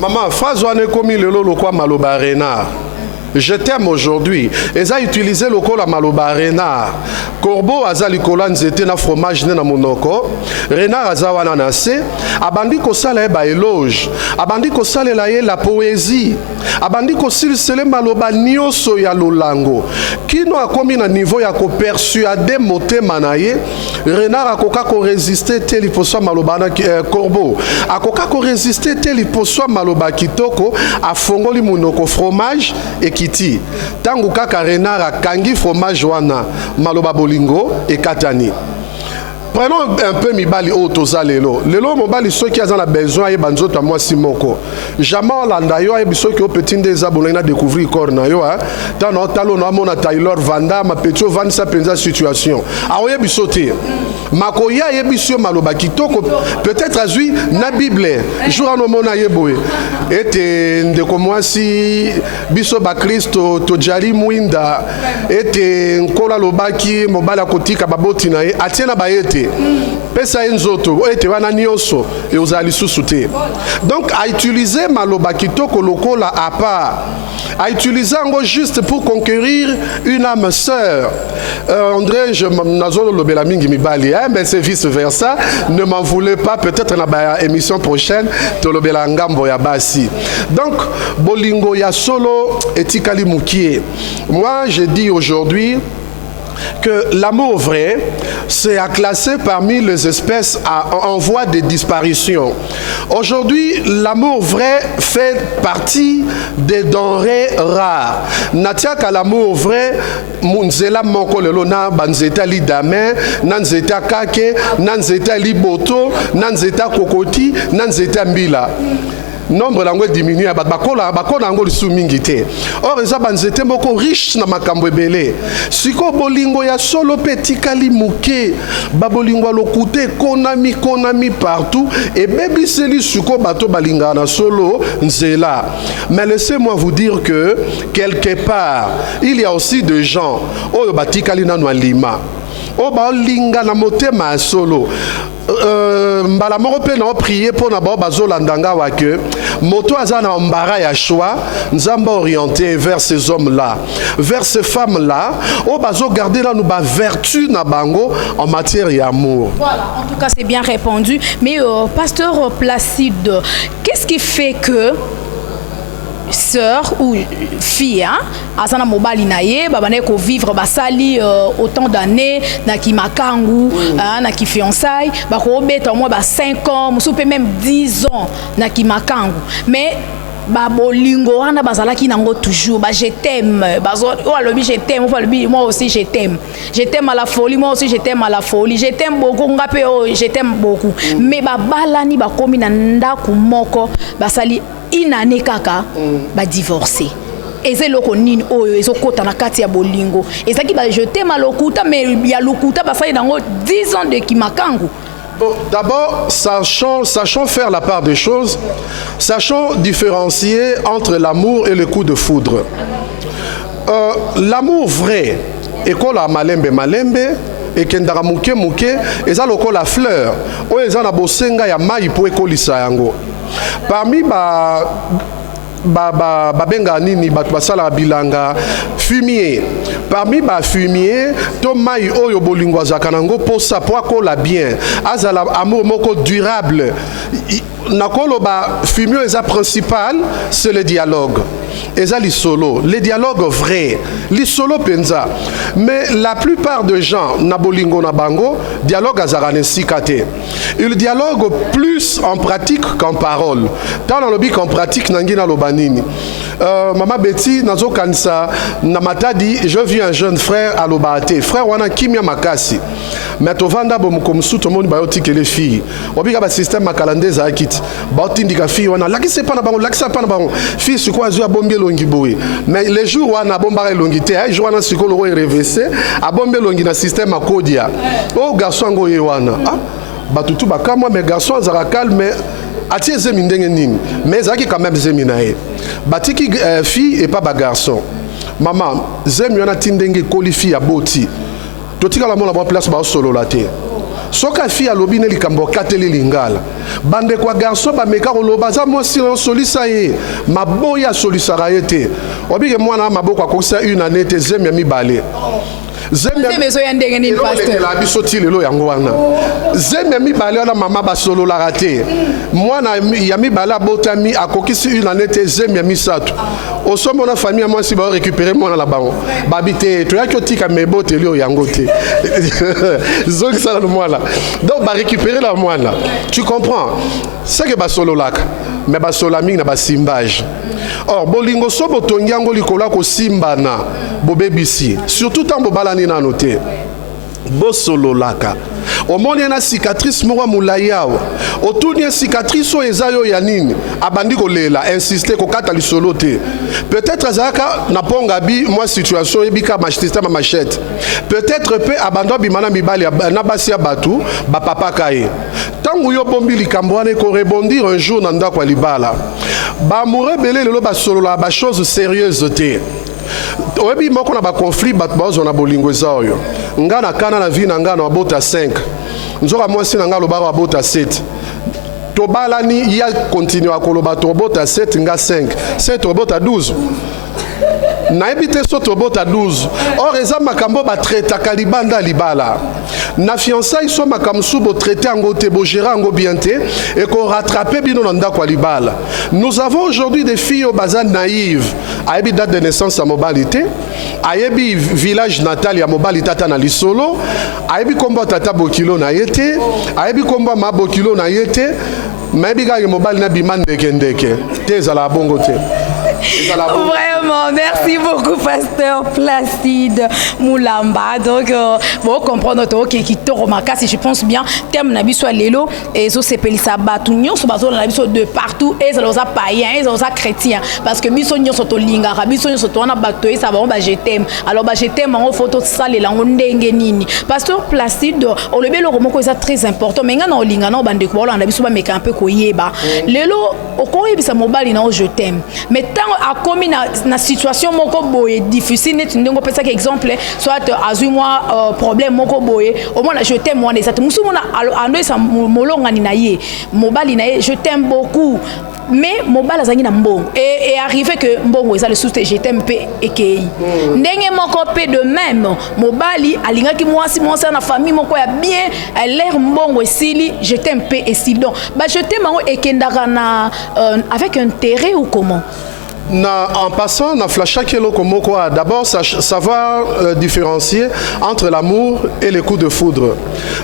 Maman phrase wana komi lelo lokwa maloba renard. Je t'aime aujourd'hui. Et ça utilisé le col à maloba renard. Corbeau azali kolan zete na fromage na monoko. Renard azawana nase. Abandi ko sala ba éloge. Abandi ko sala la poésie. Abandi ko silsele maloba nyoso ya lolango. Kino akomi na niveau ya ko persuader motema na ye. Renard akoka ko résister tel iposwa maloba na corbeau. Akoka ko résister tel iposwa maloba kitoko afongoli monoko fromage et kiti tangu kaka renard akangi fromage wana maloba bolingo et katani. Prenons un peu mibali o toza lelo. Lelo mobali soki aza na besoin ye banzoto a moi simoko. Jamais landa yo e bisoki o petit ndeza bolina découvrir corps na yo hein. Tant no talo no mona Taylor Vanda ma petio van sa penza situation. A oye bisoté. Makoya ye bisio maloba kitoko peut-être azui na Bible. Jour no mona yeboye. Ete ndeko mwasi biso ba Kristo to jali mwinda ete nkola lobaki mobala kotika baboti na ye atiena ba yete. Pesa enzoto ete wana nyoso et ozali susute. Donc à utiliser maloba kitoko lokola à part, à utiliser ngo juste pour conquérir une âme sœur. André je nazolo lobela mingi mibali hein, mais c'est vice versa. Ne m'en voulez pas, peut-être dans la émission prochaine to lobela ngambo ya basi. Donc bolingo ya solo etikali mukie. Moi je dis aujourd'hui que l'amour vrai, c'est à classer parmi les espèces en voie de disparition. Aujourd'hui, l'amour vrai fait partie des denrées rares. Natiaka l'amour vrai, munzela moko lelo na banzeta li dame, nanzeta kake, nanzeta liboto, nanzeta kokoti, nanzeta mbila. Nombre langue diminue à bakola ngo lisu mingi te. Or eza banzete moko riche na makambo ebele. Siko bolingo ya solo petikali muke, babolingo lokute konami partout et baby seli suko bato balinga na solo nzela. Mais laissez-moi vous dire que quelque part, il y a aussi des gens oyo batikali na lima. O ba linga na motema solo. Mbala moko pe na prier pour na ba bazolandanga wa que moto azana mbara ya choix nzamba orienté vers ces hommes là, vers ces femmes là, o bazo garder là nous ba vertu na bango en matière d'amour. Voilà, en tout cas c'est bien répondu, mais pasteur Placide, qu'est-ce qui fait que sœur ou fille hein asana mobali na ye babane ko vivre basali autant d'années na ki makangu na ki fiançailles ba ko beta moi ba 5 ans musu peut même 10 ans na ki makangu mais ba bolingo wana bazalaki nango toujours ba je t'aime bazo o alobi je t'aime o alobi moi aussi je t'aime à la folie moi aussi je t'aime à la folie je t'aime beaucoup ngape o je t'aime beaucoup mais ba balani ba komi na ndaku moko basali inane kaka ba divorcer eze loko nini oyo ezokota na kati ya bolingo ezaki ba je t'aime à lokuta mais ya lokuta basali nango 10 ans de kimakangu. Bon, d'abord, sachons faire la part des choses, sachons différencier entre l'amour et le coup de foudre. L'amour vrai, et qu'on a malembe, et kendara muke, et ça la fleur, ou et ça na bosenga ya mai pour ekolisa yango. Parmi babenga nini basala bilanga fumier parmi ba fumier to mai oyo bolingo azaka nango posa po akola bien azala amour moko durable nakolo ba fumier eza principal c'est le dialogue eza li solo les dialogues vrais li solo penza mais la plupart de gens na bolingo na bango dialogue azaka nesikate il dialogue plus en pratique qu'en parole tant dans le bic en pratique nangina lobanini Maman Betty nazo kanisa na matadi je vis un jeune frère à Lobate frère wana kimia makasi mais tovanda bo mukomsu to moni bayoti que les filles obika ba système makalandeza akit ba tindika fille wana lakise pa na bango fille sur quoi azua bombe longi boy mais les jours wana bomba longi te ay jour wana sikolo ro reverser a bombe longi na système akodia o garçon ngo ye wana ah batutu bakamwa mais garçon azara calme atie zemi ndenge nini mais zaki quand même zemi nae batiki fille et pas ba garçon maman zemi yana tindenge koli fille aboti totika la mona ba place ba solo la te soka fille alobi ne likambo kateli lingala bande kwa garçon ba meka koloba za mo si on solisa ye maboya solisa raete obike mwana maboko akosa une année te zemi mi balé la bisoti lelo yango wana zeme mi bale wana mama basolo la raté mwana ya mi bala botami akokisi une année te zeme mi sato osomo na famille moi si ba récupérer mwana la bango babité to yaki otika mebote lio yango te zongi sala no mwana donc ba récupérer la mwana tu comprends c'est que basolo laka mais basola mingi na basimbage. Or bolingo so botongi yango likola ko simbana bobebisi surtout tant bobalani na noté bosolo laka omoni na cicatrice moko mulayao otuni cicatrice o ezayo ya nini abandi kolela insister ko kata lisolo te peut-être azaka na ponga bi moi situation ebika système machette peut-être pe abando bimana mibali na basi ya batu ba papa kaye tangu yo bombi likambo wana ko rebondir un jour na ndako libala ba moure belé lelo ba solo la ba chose sérieuse te oyebi moko na ba conflit bat bazo na bolingo ezayo ngana kana na vie na ngana abota 5 nzoka mwasi na ngalo ba abota 7 tobalani ya continue akoloba tobota 7 nga 5 7 tobota 12 na ebite so tobota 12 or eza makambo ba traita kalibanda libala na fiançailles so makamsu bo traiter ango te bo gérer ango bien te et qu'on rattraper bino na ndako libala. Nous avons aujourd'hui des filles au bazar naïves ayebi date de naissance à mobilité ayebi village natal ya mobilité tata na lisolo ayebi komba tata bokilo na yete ayebi komba ma bokilo na yete mais ga mobile na bimande kendeke te za bongo te. Vraiment, merci beaucoup, Pasteur Placide Moulamba. Donc, bon, comprendre qui te remarque, si je pense bien, terme nabi soit lélo et so sepelisa batunyo so bazo nabi so de partout et ça los a païens, et ça los a chrétiens parce que bisonyo soto linga, bisonyo soto na batoy ça va je t'aime. Alors je t'aime en photo sale la ndenge nini. Pasteur Placide, on le belo romoko ça très important mais ngana linga na bande ko la nabi so ba meka un peu koyeba. Lélo o ko yebisa mobali na je t'aime. Mais a commis na situation moko boye difficile net ndongo pesa exemple soit azui moi problème moko boye au moins je t'aime moi exact musu mona ando sa molonga ni na ye mobali na ye je t'aime beaucoup mais mobali azangi na mbongo et arrivé que mbongo ça le soute je t'aime pe ekei ndenge moko pe de même mobali alingaki mwasi na famille moko ya bien l'air mbongo esili je t'aime pe esili donc ba je t'aime ngo ekendaka na avec intérêt ou comment. En passant, na flasha keloko moko, d'abord savoir différencier entre l'amour et les coups de foudre.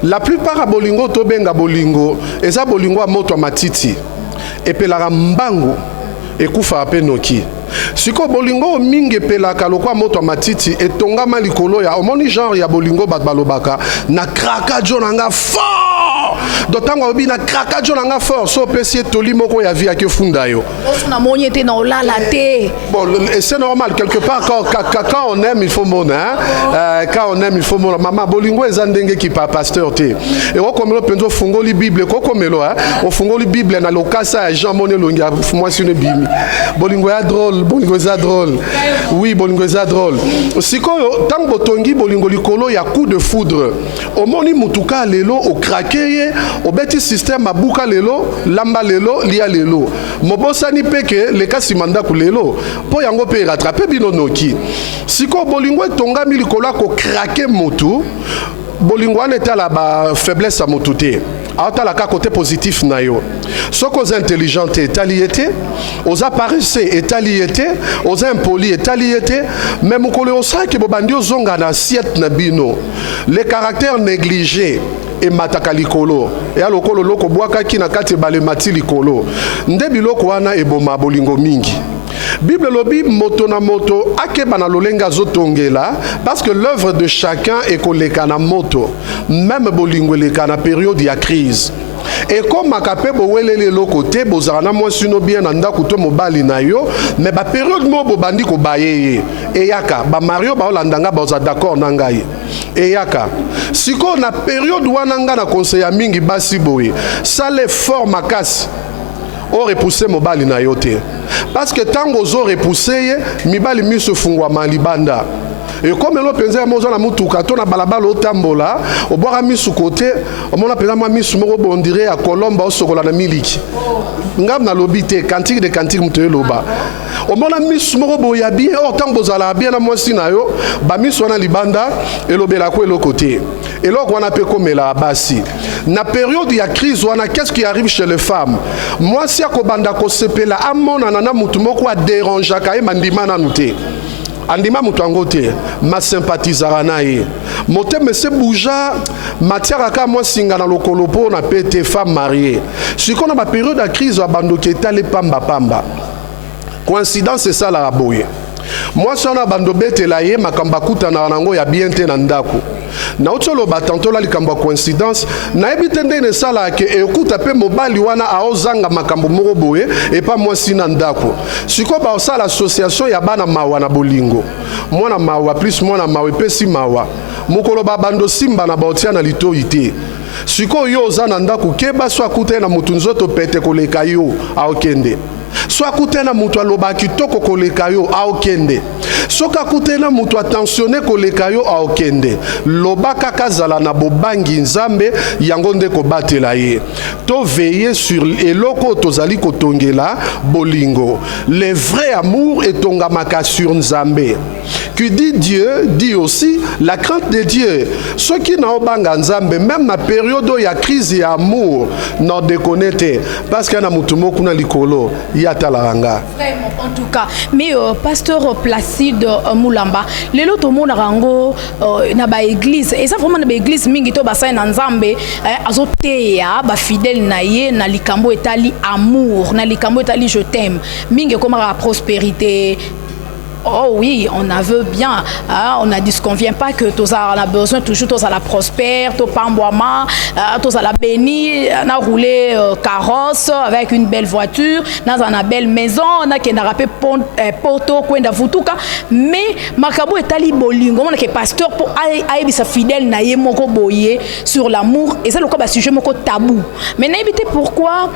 La plupart à bolingo to benga bolingo, eza bolingo a moto matiti. Et pelara mbangu et kufa ape noki. Siko bolingo mingi pelaka lokwa moto matiti et tongama likolo ya omoni genre ya bolingo bat balobaka na kraka jonanga fort. D'autant obi na kraka jonanga fort so pesi toli moko ya vie ke funda yo. Na moniete na olala te. Bon, c'est normal quelque part quand on aime il faut mon hein. Quand on aime il faut mon maman bolingo ezandenge ki pa pasteur te. Et o komelo penzo fungoli bible ko komelo hein. O fungoli bible na lokasa Jean Monelonga moi sur ne bimi. Bolingo ya drôle. Bolingo eza drôle. Oui, bolingo eza drôle. Sikoyo tango tongi bolingo likolo ya coup de foudre. Omoni mutuka lelo o craquer o beti système abuka lelo, lamba lelo, lia lelo. Mobosani peke le kasi manda ku lelo. Po yango pe rattraper binonoki. Siko bolingo tongami likolo ko craquer motu. Bolingo an eta la ba faiblesse à motuté. Ata la côté positif na yo. Soko intelligente etaliete, aux appareils etaliete, aux impolis etaliete, même au kole osa ke bobandi ozonga na assiette na bino. Les caractères négligés et mataka likolo. Et à lokolo loko boaka ki na kati bale mati likolo. Nde biloko wana eboma bolingo mingi. Bible lobi moto na moto akeba na lolenga zotongela parce que l'œuvre de chacun est koleka na moto même bolingo leka na période ya crise. Et comme makape bowelele lokote bozana moi sino bien anda kuto mobali na yo mais ba période mo bobandi ko bayeye et yaka ba Mario ba olandanga boza d'accord na ngai et yaka siko na période wana nga na conseil ya mingi basi boye ça les fort makasi o repoussé mobali na yo te parce que tango zo repoussé mibali miso fungwa malibanda. Et comme l'on pensait à mon na mutuka to na balabala otambola o boka misu côté o mona pena ma misu moko bondire à Colomba o sokola na miliki ngam na lobité cantique de cantique muto loba o mona misu moko boya bien o tango zala bien na mwasi na yo ba misu na libanda et lobela ko le côté et là on a peu comme la basi na période ya crise wana qu'est-ce qui arrive chez les femmes moi si akobanda ko sepela amona na mutu moko a déranger ka e mandima na nuté andima mutangote ma sympathisera nae mote monsieur bouja matière aka moi singa na lokolopo na pete femme mariée siko na ba période de crise abandoki etale pamba pamba coïncidence c'est ça la boye moi sona bando betela ye makamba kuta na nango ya bien te na ndako na otolo batanto la likambo coïncidence na ebitende ne sala ke ekuta pe mobali wana aozanga makambo moko boye et pas moi sina ndako siko ba osala association ya bana mawa na bolingo mwana mawa plus mwana mawa pesi mawa mukolo babando simba na baotia na litoite siko yo ozana ndako keba so akuta na mutunzoto pete koleka yo aokende soit kutena mutu aloba kitoko koleka yo aokende soka kutena mutu attentionné koleka yo aokende loba kaka zala na bobangi nzambe yango nde kobatela ye to veiller sur eloko tozali kotongela bolingo le vrai amour etongamaka sur nzambe qui dit Dieu dit aussi la crainte de Dieu ceux qui na obanga nzambe même na période ya crise ya amour non déconnecté parce que na mutu moko na likolo Yatalanga. Vraiment, en tout cas. Mais pasteur Placide Moulamba, les loto mona rango na ba église et ça vraiment na ba église mingi to basai na nzambe azoteya ba fidèle na ye na likambo etali amour na likambo etali je t'aime mingi comme la prospérité. Oh oui, on a veut bien, hein, on a dit ce qu'on vient pas que tous on a besoin toujours tous à la prospère, tous pamboama, tous à la béni, on a roulé carrosse avec une belle voiture, dans une belle maison, on a qui n'a rappelé porto kwenda futuka, mais makabo etali bolingo, on a que pasteur pour aider sa fidèle na yemoko boye sur l'amour et ça le cas sujet moko tabou. Mais n'a évité pourquoi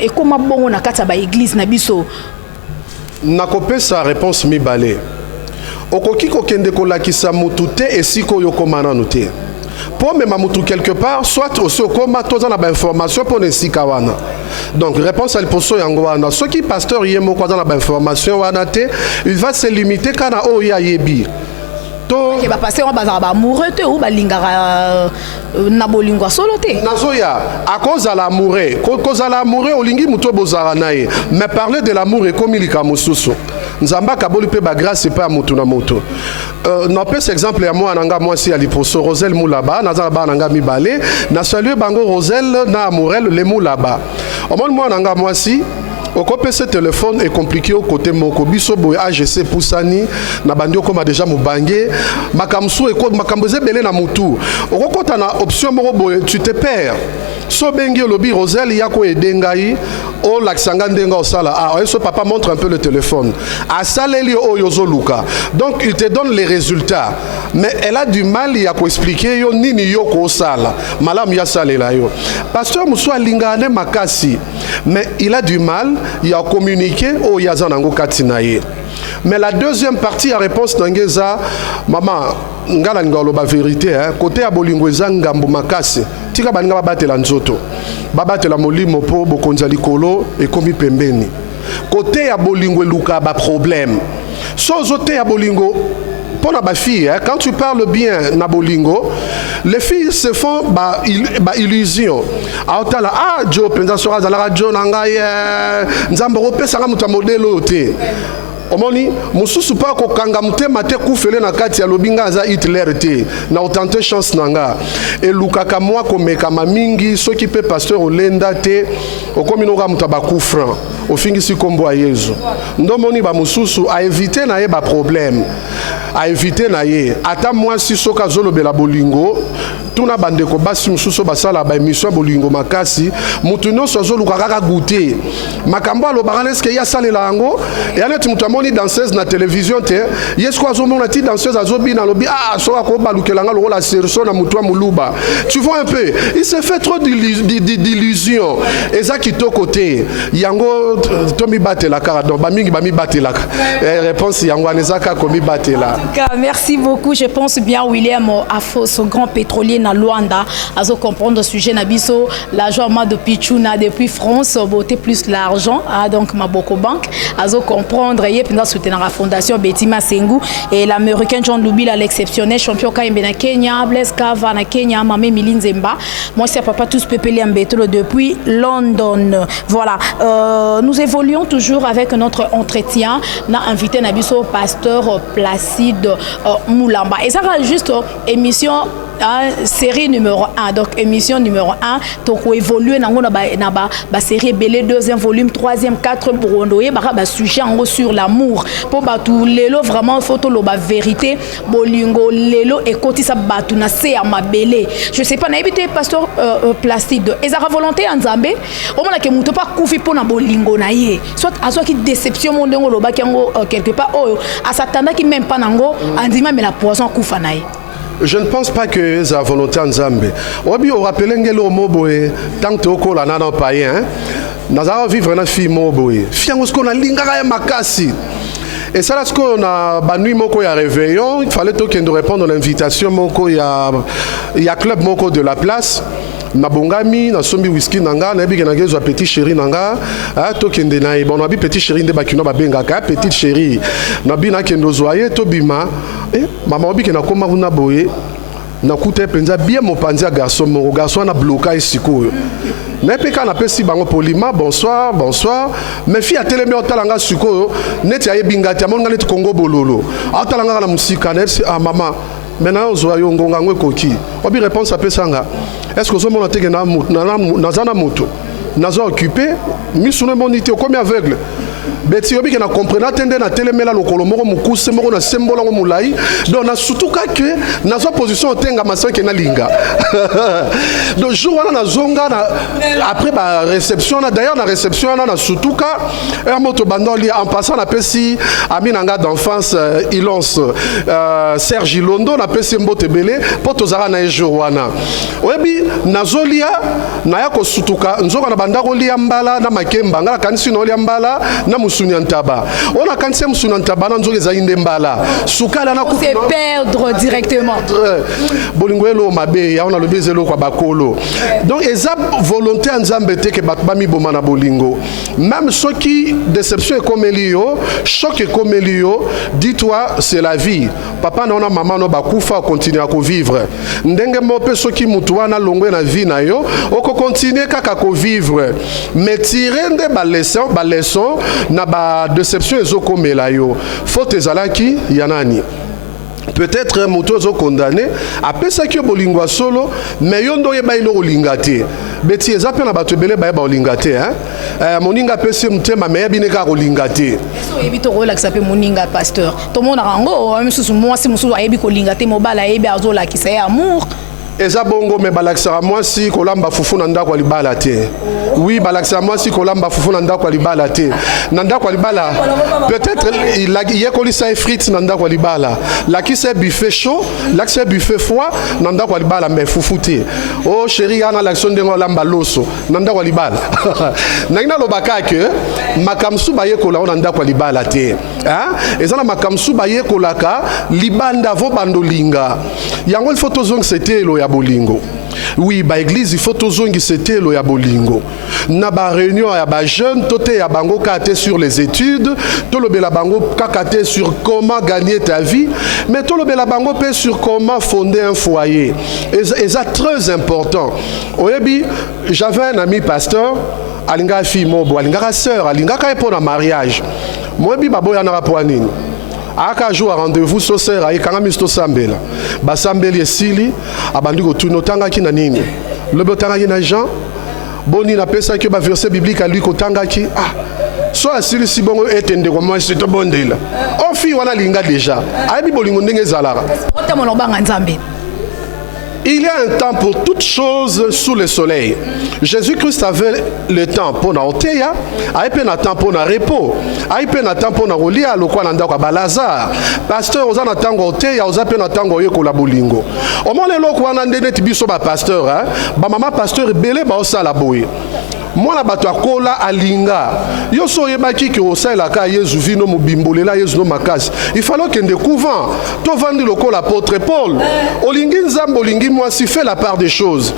et comment bon on a kata ba église na biso. Nakope sa réponse mibale. Okoki kokende kolakisa mutu te esiko yokomana nute. Pour même mutu quelque part, soit aussi okoma toza na ba information pour nesika wana. Donc réponse à l'poso yango wana. Ce qui pasteur yemo kwa na ba information wana te, il va se limiter kana o ya yebi. ke bapasteur wana bazala baamoureux te ou balingaka na bolingo solo te nazoya akozala amoureux kozala amoureux olingi moto bozala na ye mais parler de l'amour ekomi likambo mosusu nzambe akaboli mpe bagrâce epai ya moto na moto napesa exemple ya mwana nanga mwasi ya liposo Roselle Mulaba naza bana nanga mibale na salue bango Roselle na Amourel le Mulaba omoni mwana nanga mwasi okopesa téléphone est compliqué au côté moko biso boye AGC pusani na bandi okoma déjà mobange makamsu eko makamboze belé na mutu okokota na option moko boye tu te perds so bengi lobi Roselle yako edengai o laksanga ndenga osala so papa montre un peu le téléphone a saleli o yozoluka donc il te donne les résultats mais elle a du mal ya ko expliquer yo nini yo ko sala malam ya salela yo pasteur Moussa lingane makasi mais il a du mal il a communiqué au yazanango katinaye mais la deuxième partie la réponse d'Angeza maman ngala ngalo ba vérité hein côté abolingo ngambo makasi tika baninga babatela nzoto babatela molimo po bokonza likolo et komi pembeni côté abolingo luka ba problème so zote abolingo pour la fille, hein, quand tu parles bien Nabolingo, les filles se font illusion. Ah, Joe, pensa sera dans la radio, Nzamboro, Pesara, Mouta modèle. Omoni mususu pa ko kanga mutema te kufele na kati ya lobinga za Hitler te na otante chance nanga e lukaka mwa ko meka mamingi soki pe pasteur olenda te okomino ka mutaba kufran ofingisi kombo a Yesu ndomoni ba mususu a éviter na ye ba problème a éviter na ye ata moi si soka zolobela bolingo tuna bandeko basi mususu basala ba émission bolingo makasi mutu nyonso zoluka kaka goûter makambo alobaka eske ya salela yango et anet mutamoni danseuse na télévision te yesko azomona ti danseuse azobi na lobi soka ko balukelanga lokola serso na mutu muluba tu vois un peu il se fait trop d'illusions et ça qui to côté yango tomi batela kara donc ba mingi ba mi batela réponse yango anezaka komi batela. En tout cas, merci beaucoup. Je pense bien William Afo, ce grand pétrolier na Luanda, à comprendre le sujet Nabiso, l'argent de Pichuna depuis France, beauté plus l'argent, donc ma Boko Bank, à comprendre et puis soutenir la fondation Betima Sengu et l'américain John Lubila l'exceptionnel champion Kaimbe na Kenya, Blaise Kava na Kenya, Mamé Milin Zemba. Moi c'est papa tous pepeli Mbetolo depuis London. Voilà, nous évoluons toujours avec notre entretien. On a invité Nabiso pasteur Placide Moulamba. Et ça va juste émission série numéro 1. Donc émission numéro 1. Donc on évolue dans la série Belé, deuxième volume, troisième, quatrième pour on sujet en gros sur l'amour. Pour tout l'élo vraiment photo la vérité. Bolingo l'élo et côté ça batu na c'est à ma belé. Je sais pas n'habité pasteur Placide. Et ça a volonté en Zambé. Au moins que muto pas koufi pour na bolingo na ye. Soit à soit qui déception mon dengo loba qui quelque part oh à satana qui même pas nango andima mais la poisson koufa na ye. Je ne pense pas que ça volonté en Zambie. Obi on rappelle ngelo moboé tant que oko la nana païen. Nazara vivre na fille moboé. Fiango ce qu'on a lingara ya makasi. Et ça là ce qu'on a banui moko ya réveillon, il fallait to qu'il nous répondre à l'invitation moko ya club moko de la place. Na bongami na sombi whisky nanga na bi na gezo petit chéri nanga to kende na bon na bi petit chéri nde bakino ba benga ka petite chéri na bi na kendo zoyer to bima mama obi ke na koma vuna boye na kuta penza bien mon panzia garçon na bloqué sikoyo na peka na pesi bango polima bonsoir mais fi a telemi otalanga sikoyo neti aye bingati amonga neti Congo bololo otalanga na musika na mama maintenant on zoyo ngonga ngwe koki obi réponse apesanga est-ce que vous avez na moto nazo occupé misune monité comme aveugle beti obi ke na comprendre tende na telemela lokolo moko mukuse moko na sembola ngo mulai donc na surtout que nazo position tenga masanke na linga donc jour wana na zonga na après ba réception na d'ailleurs na réception na surtout que moto bandoli en passant na pesi ami nanga d'enfance Ilons Serge Londo na pesi mbote belé poto zara na jour wana oyebi nazolia na yako sutuka nzoka na bandako lia mbala na makemba ngala kanisi no lia mbala na musuni antaba on a kanse musuni antaba na nzoke za indembala sukala na c'est perdre directement bolingo elo mabe ya on a le bezelo kwa bakolo donc eza volonté nzambe te ke batba mi bomana bolingo même ceux qui déception comme elio choc comme elio dis-toi c'est la vie papa na ona maman no bakufa continuer à vivre ndenge mope ceux qui mutuana longwe na vie na yo oko continuer kaka ko vivre mais tirer nde ba leçon na ba déception ezokomela yo faute ezalaki ya nani peut-être moto zo condamné apesa ki bolingwa solo mais yo ndo yeba ilo olingate beti ezape na bato ebele ba olingate moninga pese mutema mais yebine ka olingate so yebi to relaxa pe moninga pasteur to mona rango misusu mwasi mususu ayebi ko lingate mobala yebi azola kisa ya amour eza bongo me balakisaka mwasi kolamba fufu na ndako ya libala te oui balakisaka mwasi kolamba fufu na ndako ya libala te na ndako ya libala peut-être yekolisa efrite na ndako ya libala lakisa buffet chaud lakisa buffet froid na ndako ya libala mais fufu te oh chérie ana l'action ndenge olamba loso na ndako ya libala nangina lobaka ke makamsu bayekola na ndako ya libala te eza na makamsu bayekolaka libanda vo bandolinga yango il faut tozong c'était lo ya bolingo oui ba église il faut tozongi c'était lo ya bolingo na ba réunion ya ba jeune toté ya bango kate sur les études to lobela bango kakate sur comment gagner ta vie mais to lobela bango pe sur comment fonder un foyer et c'est très important oyebi j'avais un ami pasteur alinga fille mobo alinga sœur alinga ka pour un mariage moyebi baboya na po nini aka jour rendez-vous so sera et kanga misto sambela ba sambeli esili abandi ko tuno tanga ki na nini le botanga ki na Jean boni na pesa ki ba verset biblique à lui ko tanga ki so asili si bongo etende ko moi c'est to bondela on fi wana linga déjà ayi bolingo ndenge zalara otamo lo banga nzambe. Il y a un temps pour toutes choses sous le soleil. Jésus-Christ avait le temps pour na oteya, avait un temps pour na repos, avait un temps pour na rolia lokwa nanda kwa balazar. Pasteur oza na tango oteya, oza pe na tango yeko la bolingo. Au moins le lokwa na ndene tibiso ba pasteur ba mama pasteur belé ba osala boye. Mwana bato akola alinga yo so yebaki ke osala ka Yesu vino mobimbolela Yesu no makasi il fallait que de couvent to vandi lokola apôtre Paul olingi nzambo olingi mwasi fait la part des choses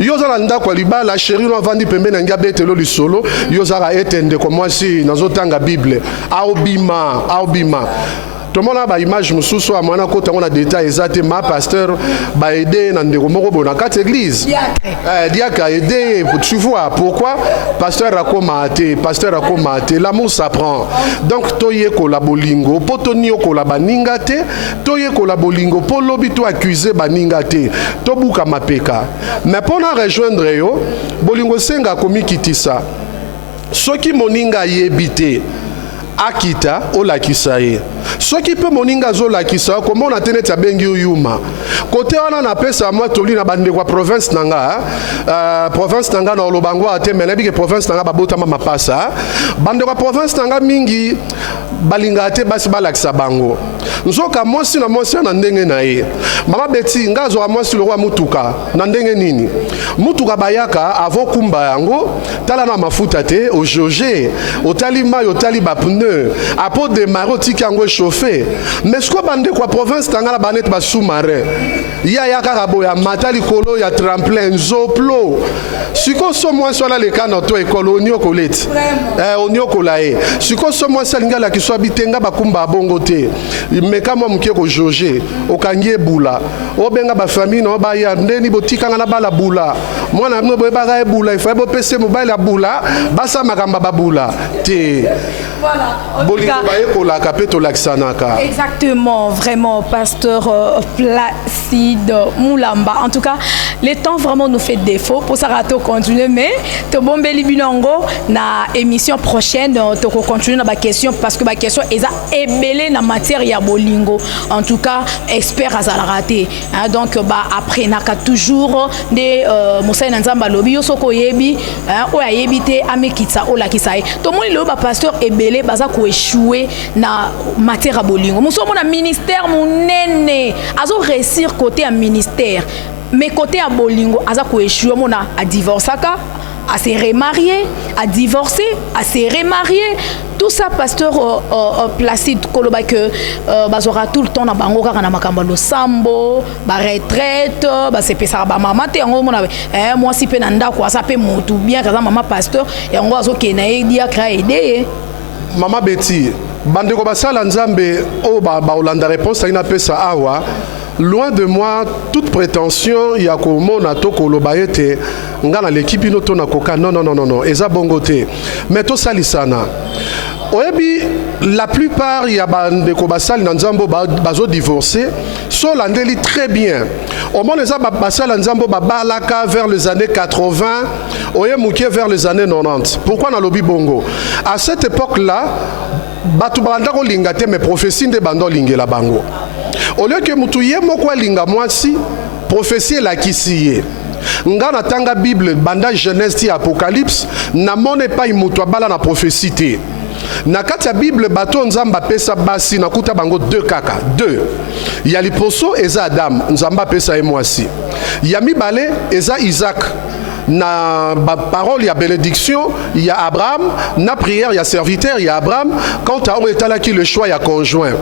yo za nda kwa libala chéri no vandi pembeni nga betelo lisolo yo za etende ko mwasi nazotanga bible aobima tout le monde a une image mususu amana ko tangona détail exact ma pasteur ba aider na ndeko moko bona kat église diaka aider tu vois pourquoi pasteur akomate l'amour s'apprend donc toye ko la bolingo potoni ko la baninga te toye ko la bolingo po lobi to accuser baninga te to buka mapeka mais pona rejoindre yo bolingo senga komi kitisa soki moninga yebite akita olakisa ye soki pe moninga zolakisa comment on a tenu ta bengi yuma côté wana na pesa moi toli na bande kwa province nanga na olobango ate menabi ke province nanga babota mama pasa bande kwa province nanga mingi balinga ate basi balakisa bango nzoka mosi na ndenge na ye mama beti ngazo wa mosi lo wa mutuka na ndenge nini mutuka bayaka avokumba yango tala na mafuta te o joge otali mayo otali bapne apo démarrer otiki yango chauffer mais ce que bande kwa province tangala banet ba sous-marin ya kaka boya matali kolo ya tremplin nzoplo siko so moi sona le kana to ekolo onio koleti onio kolae siko so moi salingala ki so bitenga bakumba bongo te mais kama mkie ko joge okangie bula obenga ba famille no ba ya ndeni botikanga na bala bula mwana mno boyeba ga bula ifo bo pese mobile ya bula basa makamba babula te. Voilà. Exactement, vraiment, pasteur Placide Moulamba. En tout cas, le temps vraiment nous fait défaut pour ça rato continuer, mais to bombe libinongo na émission prochaine to continuer na ba question parce que ba question eza ebelé na matière ya bolingo. En tout cas, expert azala raté. Donc ba après naka toujours des Moussa Nzamba lobi yo soko yebi o ayebi te amekitsa o la kisaye. To moni lo ba pasteur ebelé baza ko échouer na matière à bolingo. Nous sommes un ministère monene azo réussir côté un ministère mais côté à bolingo aza ko échouer mona a divorcer à se remarier, à divorcer, à se remarier. tout ça pasteur Placide koloba que bazora tout le temps na bango kaka na makambo lo sambo ba retraite ba sepesa ba mama te yango mona moi si pe na ndako asa pe motu bien kaza mama pasteur yango azoke na dia kra aider Mama Betty bandeko basala nzambe o ba olanda réponse ina pesa awa. Loin de moi toute prétention ya komona to koloba ete ngana l'équipe inoto na koka non eza bongote mais to salisana oyebi la plupart ya bandeko basali na nzambo bazo divorcer so landeli très bien au moins eza basala nzambo babalaka vers les années 80 oye mukie vers les années 90 pourquoi na lobi bongo à cette époque là batu banda ko lingate mais prophétie nde bando lingela bango. Au lieu que mutuye moko linga mwasi prophétie la kisiye ngana tanga Bible banda Genèse ti Apocalypse na mone pa imutu abala na prophétie te na kati ya Bible bato nzamba pesa basi na kuta bango deux kaka deux ya liposo eza Adam nzamba pesa e mwasi ya mibale eza Isaac na parole ya bénédiction il y a Abraham na prière il y a serviteur il y a Abraham quant à on est là qui le choix il y a conjoint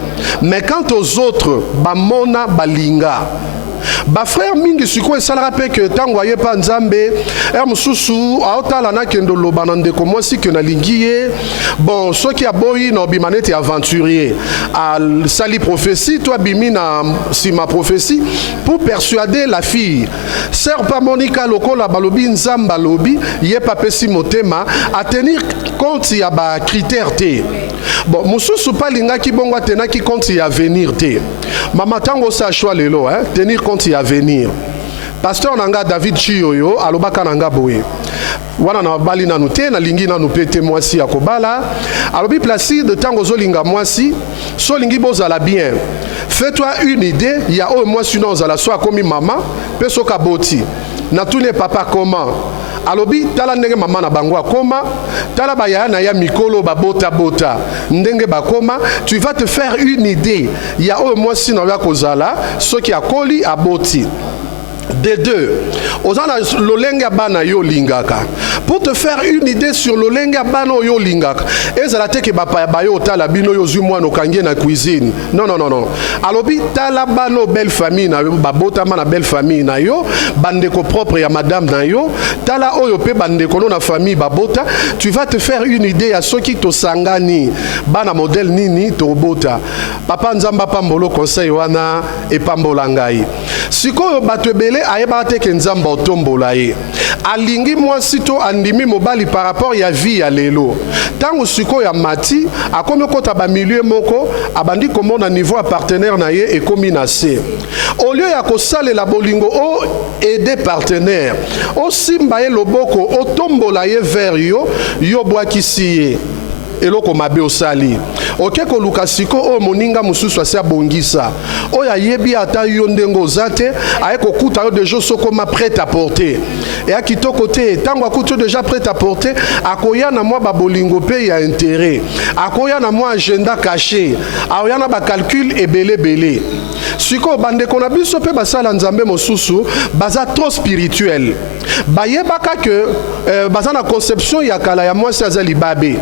mais quant aux autres bamona balinga ba frère mingi siko esala rappel que tangoye pa nzambe mususu aotala na kendo lobana ndeko mwasi ke na lingiye bon ceux qui aboyi na bimanete aventurier al sali prophétie toi bimi na si ma prophétie pour persuader la fille sœur pas Monica lokola balobi nzamba lobi ye pa pesi motema à tenir compte ya ba critère te bon mususu pa linga ki bongo tena ki compte ya venir te mama tango sa choix lelo tenir compte à venir. Pasteur nanga David Chioyo alobaka nanga boye. Wana na bali na nute na lingi na nupete mwasi ya kobala. Alobi Placide tango zo linga mwasi so lingi bozala bien. Fais-toi une idée, il y a au mwasi non za la soa komi mama peso kaboti. Na tune papa comment alobi tala ndenge mama na bango akoma tala baya na ya mikolo babota bota ndenge bakoma tu vas te faire une idée il y a au moins si na ya kozala ce qui akoli aboti des deux ozana lolenga bana yo lingaka pour te faire une idée sur lolenga bana yo lingaka ezala te ke bapa ba yo tala bino yo zumwa no kangie na cuisine non alobi tala bano belle famille na yo babota na belle famille na yo bandeko propre ya madame na yo tala oyo pe bandeko no na famille babota tu vas te faire une idée à ceux qui to sangani bana modèle nini to bota papa nzamba pambolo conseil wana e pambola ngai sikoyo batebele ayeba te ke nzamba otombola ye alingi mwasi to andimi mobali par rapport ya vie ya lelo tango siko ya mati akomi kota ba milieu moko abandi komona niveau ya partenaire na ye ekomi na se au lieu ya kosale la bolingo o aider partenaire o simba ye loboko o tombola ye vers yo yo bwakisi ye eloko mabe osali oke ko lukasiko o moninga mususu ase abongisa o ya yebi ata yo ndengo zate aye ko kuta yo déjà sokoma prêt à porter et akitoko te tango akuto déjà prêt à porter akoya na mwa ba bolingo pe ya intérêt akoya na mwa agenda caché akoya na ba calcul ebele siko bande ko na biso pe basala nzambe mosusu baza trop spirituel bayebaka que baza na conception ya kala ya mwasi azali babe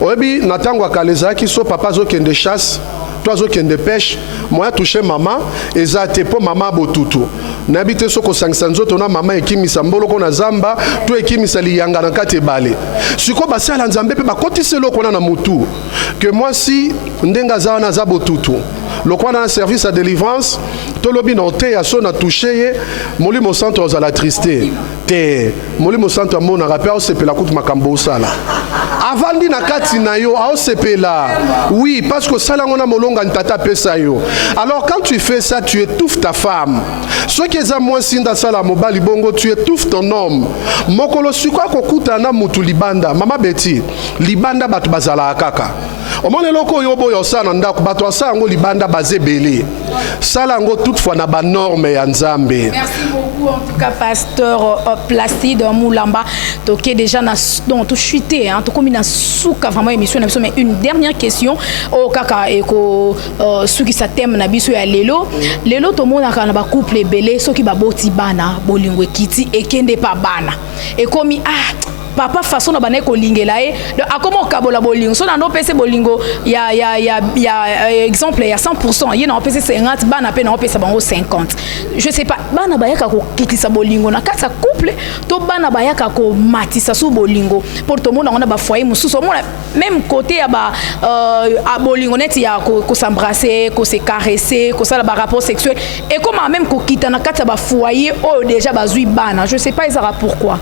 oyebi natango akaleza ki so papa zo kende chasse toi zo kende pêche moi toucher maman eza te po mama botutu na bité so ko sangisa nzoto na mama ekimisa mboloko na zamba to ekimisa liyanga na kate bale siko basala nzambe pe bakotise loko na mutu que moi si ndenga za na za botutu loko na service à délivrance to lobi no te ya so na toucher molimo centre aux la triste te molimo centre mo na rappel au sepela kutu makambo sala avandi na kati na yo au sepela oui parce que sala ngona molonga ntata pesa yo alors quand tu fais ça tu étouffes ta femme ce qui est à moi sinda sala mobali bongo tu étouffes ton homme mokolo siko ko kutana mutu libanda mama Betty libanda batu bazala kaka omone loko yo boyo sana ndako bato asa ngo libanda bazebele sala ngo toutefois na ba norme ya nzambe. Merci beaucoup en tout cas pasteur Placide Moulamba toké déjà na donc tout chuté hein to komi na suka vraiment émission na biso mais une dernière question o kaka eko suki sa thème na biso ya lelo to mona kana ba couple belé soki ba boti bana bolingo kiti ekende pa bana et komi papa façon na bana ko lingela e donc akoma kabola bolingo so na no pese bolingo ya exemple ya 100% ye na pese 50 bana pe na pese bango 50 je sais pas bana bayaka ko kitisa bolingo na kasa couple to bana bayaka ko matisa su bolingo pour tout monde on a ba foyer mususu même côté ya ba a bolingo neti ya ko s'embrasser ko se caresser ko ça ba rapport sexuel et comment même ko kita na kasa ba foyer oh déjà bazui bana je sais pas ça pourquoi.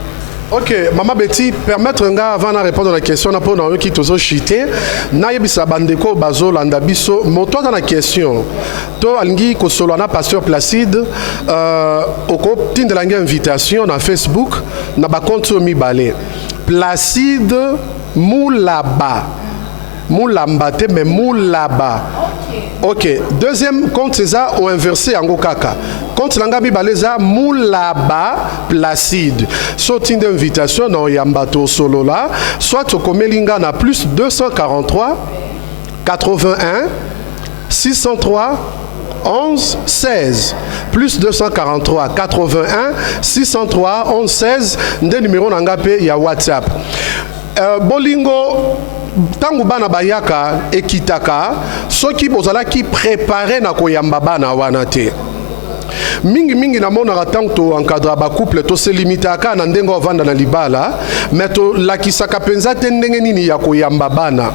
Ok, Maman Betty, permettre nga avant de répondre à la question, na pour nous qui toujours chité, na yebisa bandeko bazo landa biso, moto dans la question. To alingi ko solo na pasteur Placide, oko tin de la invitation na Facebook, na ba compte mi balé. Placide Moulaba. Moulamba te mais Moulaba. Ok, deuxième compte c'est ça ou inversé en kaka. Compte langa mi baleza Moulaba Placide. Sorti d'invitation dans Yambato solo là, soit au komelinga na plus 243 81 603 11 16 plus 243 81 603 11 16 nde numéro nanga pe ya WhatsApp. Bolingo tangu bana bayaka ekitaka soki bozala ki préparer na koyamba bana wana te mingi na mona tanto encadra ba couple to se limitaka na ndengo vanda na libala mais to lakisaka penza te ndenge nini ya koyamba bana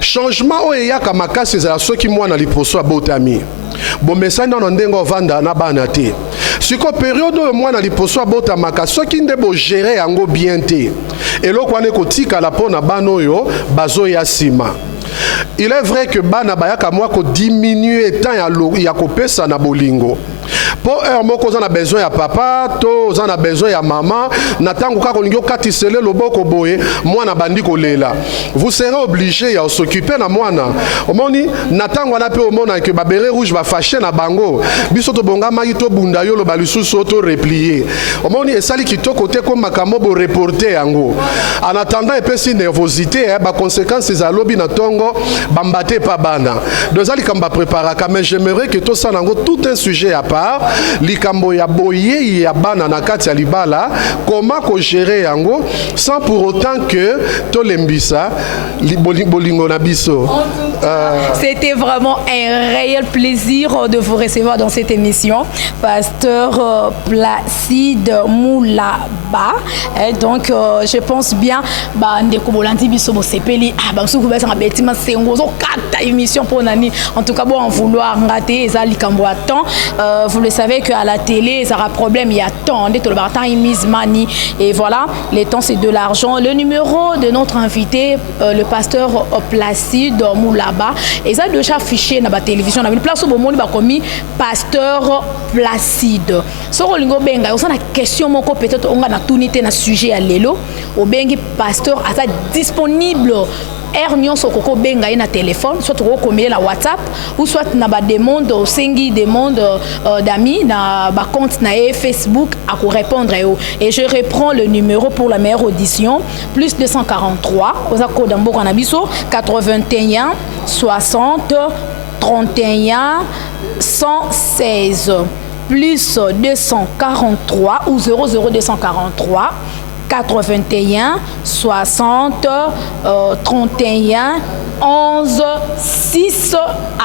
changement o eyaka makasi za soki mwana liposo abotami bon message na ndengo vanda na bana te siko période o mwana liposo abotamaka soki nde bo gérer yango bien te eloko ane kotika la pona bano yo bazo ya sima. Il est vrai que bana bayaka moi ko diminuer temps ya kopesa na bolingo. Pour moko on a besoin ya papa, to on a besoin ya maman, na tango ka kolingo katisele loboko boye, mwana bandi kolela. Vous serez obligé ya s'occuper na mwana. Omoni na tango na pe omona que ba beret rouge va fâcher na bango. Biso to bonga mai to bunda yo lo balisusu auto replier. Omoni esali kitoko te ko makambo bo reporter yango. En attendant epesi nervosité ba conséquences za lobi na tongo bambate pa bana. Dozali kamba préparaka mais j'aimerais que tout ça nango tout un sujet à part likambo ya boye ya bana na kati ya libala comment ko gérer yango sans pour autant que to lembisa bolingo na biso. C'était vraiment un réel plaisir de vous recevoir dans cette émission, pasteur Placide Moulaba. Et donc je pense bien ndeko bolandi biso bo sepeli ba suku ba sanga betima sengozo kata émission pour nani en tout cas bon en vouloir rater ça likambo à temps. Vous le savez qu'à la télé, ça a un problème, il y a tant de mani et voilà, les temps c'est de l'argent. Le numéro de notre invité, le pasteur Placide Moulaba, et ça déjà affiché dans la télévision. On a une place au moment où il a commis pasteur Placide. So lingo benga, on a une question moko peut-être on a na tunité na sujet à l'élo, au bengi pasteur a ça disponible. Ernion sokoko benga na téléphone soit au combien la WhatsApp ou soit na ba demande au sengi demande d'amis na ba compte na Facebook à ko répondre et je reprends le numéro pour la meilleure audition plus 243 oza code mboka na biso 81 60 31 116 plus 243 ou 00243 81 60 31 11 6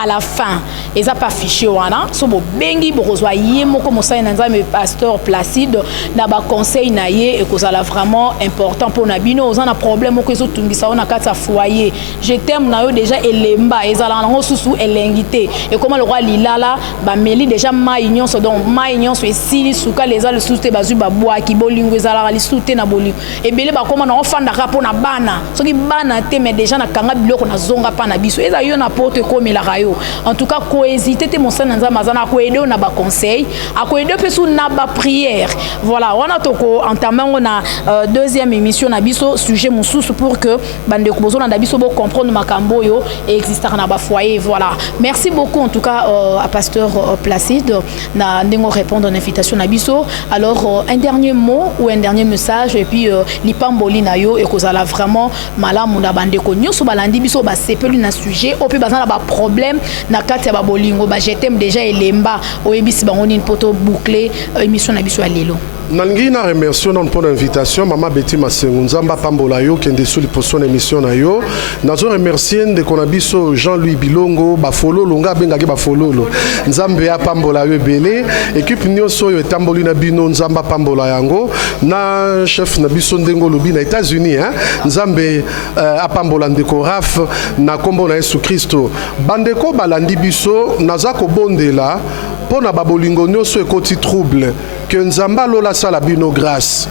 à la fin. Et ça pas fiché wana so bo bengi borozwa yemoko mosai na nzambe pasteur Placide na ba conseil na ye et que ça la vraiment important pour nabino ozana problème ko ezotungisa ona kata foyer. Je t'aime na yo déjà elemba ezala nango susu elengité et comment le roi lilala ba meli déjà maignon so donc maignon so esili suka les ala suste bazu ba bois ki bolingo ezala li sute na bolingo et belé ba comment na ofanda rapo na bana soki bana te mais déjà na kanga biloko na zonga pa na biso eza yo na porte comme la rayo en tout cas ko hésiter te mon sana nzama zana ko aider na ba conseil a ko aider pe sou na ba prière voilà on a toko entamer on a deuxième émission na biso sujet mususu pour que bande ko bozo na biso bo comprendre makambo yo et exister na ba foyer voilà merci beaucoup en tout cas à pasteur Placide na ndengo répondre à l'invitation na biso alors un dernier mot ou un dernier message et puis lipamboli na yo et ko zala vraiment malamu na bande ko nyoso balandi biso ba sepelu na sujet au puis bazana ba problème na kati ya ba bolingo ba je t'aime déjà elemba o ebisi bango ni poto boucler émission na biso ya lelo. Nangi na remercie non pour l'invitation Maman Betty Masengo Nzamba pambola yo kende sous liposo na émission na yo. Nazo remercier de konabiso Jean-Louis Bilongo bafolo longa bengaki bafololo. Nzambe ya pambola yo belé équipe nyonso yo etamboli na bino Nzamba pambola yango na chef na biso ndengo lobi na États-Unis hein. Nzambe apambola ndeko Raf na kombo na Yesu Kristo. Bandeko balandi biso naza ko bondela pona babolingo nyonso ekoti trouble que Nzamba lola sala bino grâce.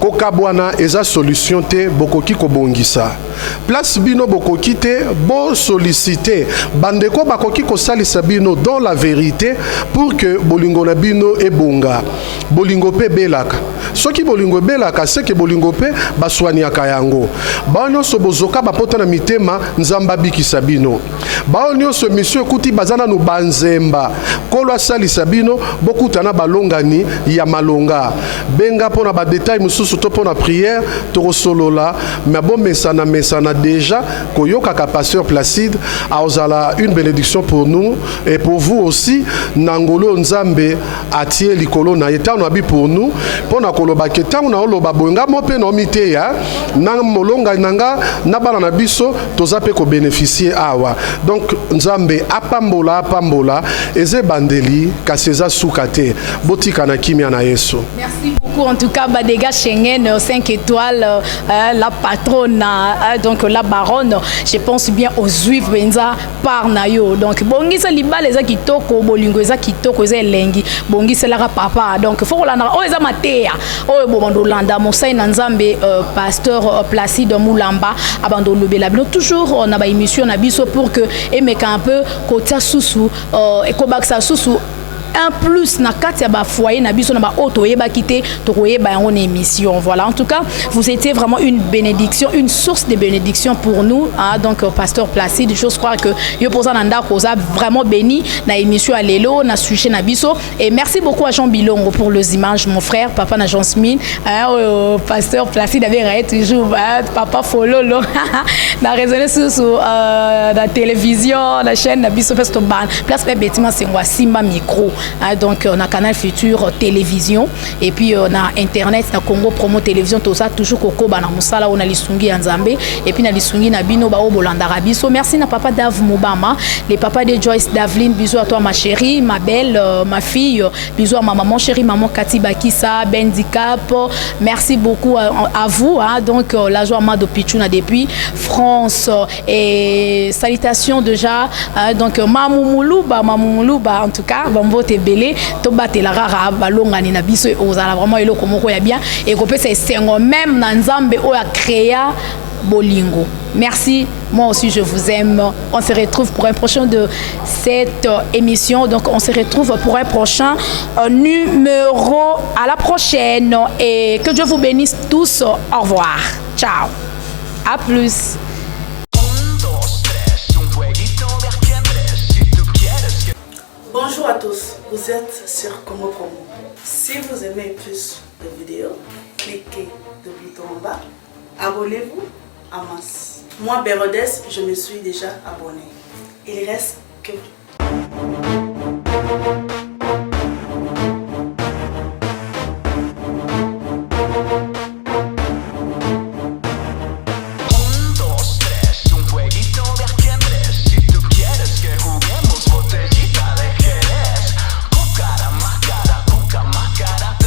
Kokabwana eza solution te bokoki kobongisa. Place bino bokoki te bo solliciter bandeko bakoki kosalisa bino dans la vérité pour que bolingo na bino ebonga. Bolingo pe belaka. Soki bolingo belaka c'est que bolingo pe baswaniaka yango. Ba nyonso bozoka bapota na mitema Nzamba bikisa bino. Ba nyonso monsieur kuti bazana no banzemba. Kolo salisa bino bokutana balongani ya malonga. Benga pona ba détail mususu to pona prière to solola mais bon mesana déjà koyoka ka pasteur Placide aozala une bénédiction pour nous et pour vous aussi nangolo Nzambe atie likolo na eta no abi pour nous pona koloba ketango na oloba bonga mo pe no mite ya na molonga nanga na bana na biso tozape ko bénéficier awa donc Nzambe apambola eze bandeli kaseza sukate botika na kimia na Yesu. Merci beaucoup en tout cas Badega Schengen 5 étoiles la patronne donc la baronne je pense bien aux juifs benza par nayo donc bongisa libala eza kitoko bolingo eza kitoko eza elengi bongisa la papa donc faut kolanda o eza matea o bomando landa mosai na Nzambe pasteur Placide Moulamba abando lobela bino toujours na ba émission na biso pour que emeka un peu kota susu et kobaksa susu un plus na kati ya ba foyer na biso na ba auto yeba kité to yeba yango na émission. Voilà, en tout cas vous étiez vraiment une bénédiction, une source de bénédiction pour nous hein? Donc pasteur Placide je crois que yo posa nanda koza vraiment béni na émission à lelo na sujet na biso et merci beaucoup à Jean Bilongo pour les images mon frère papa na Jean Smith hein, pasteur Placide avait raé toujours hein, papa fololo na raisonner sur la télévision la chaîne na biso festo ban place Betty Masengo Simba micro. Donc on a Canal Futur télévision et puis on a internet na Congo Promo télévision tout ça toujours koko bana musala on a lisungi ya Nzambe et puis na lisungi na bino ba obolanda rabiso. Merci na papa Dave Mubama, les papas de Joyce Davline, bisous à toi ma chérie, ma belle, ma fille, bisous à ma maman chérie, maman Cathy Bakissa, Bendicap. Merci beaucoup à vous hein? Donc la joie Mado Pichuna depuis France et salutations déjà donc Mamoulouba en tout cas bon belé to batela rara balongani na biso ozala vraiment eloko moko ya bien et ko pesa esengo même na Nzambe o a créé bolingo. Merci, moi aussi je vous aime. On se retrouve pour un prochain de cette émission. Donc on se retrouve pour un prochain numéro. À la prochaine et que Dieu vous bénisse tous. Au revoir. Ciao. À plus. Bonjour à tous, vous êtes sur Congo Promo. Si vous aimez plus de vidéos, cliquez le bouton en bas, abonnez-vous en masse. Moi, Bérodès, je me suis déjà abonné. Il reste que...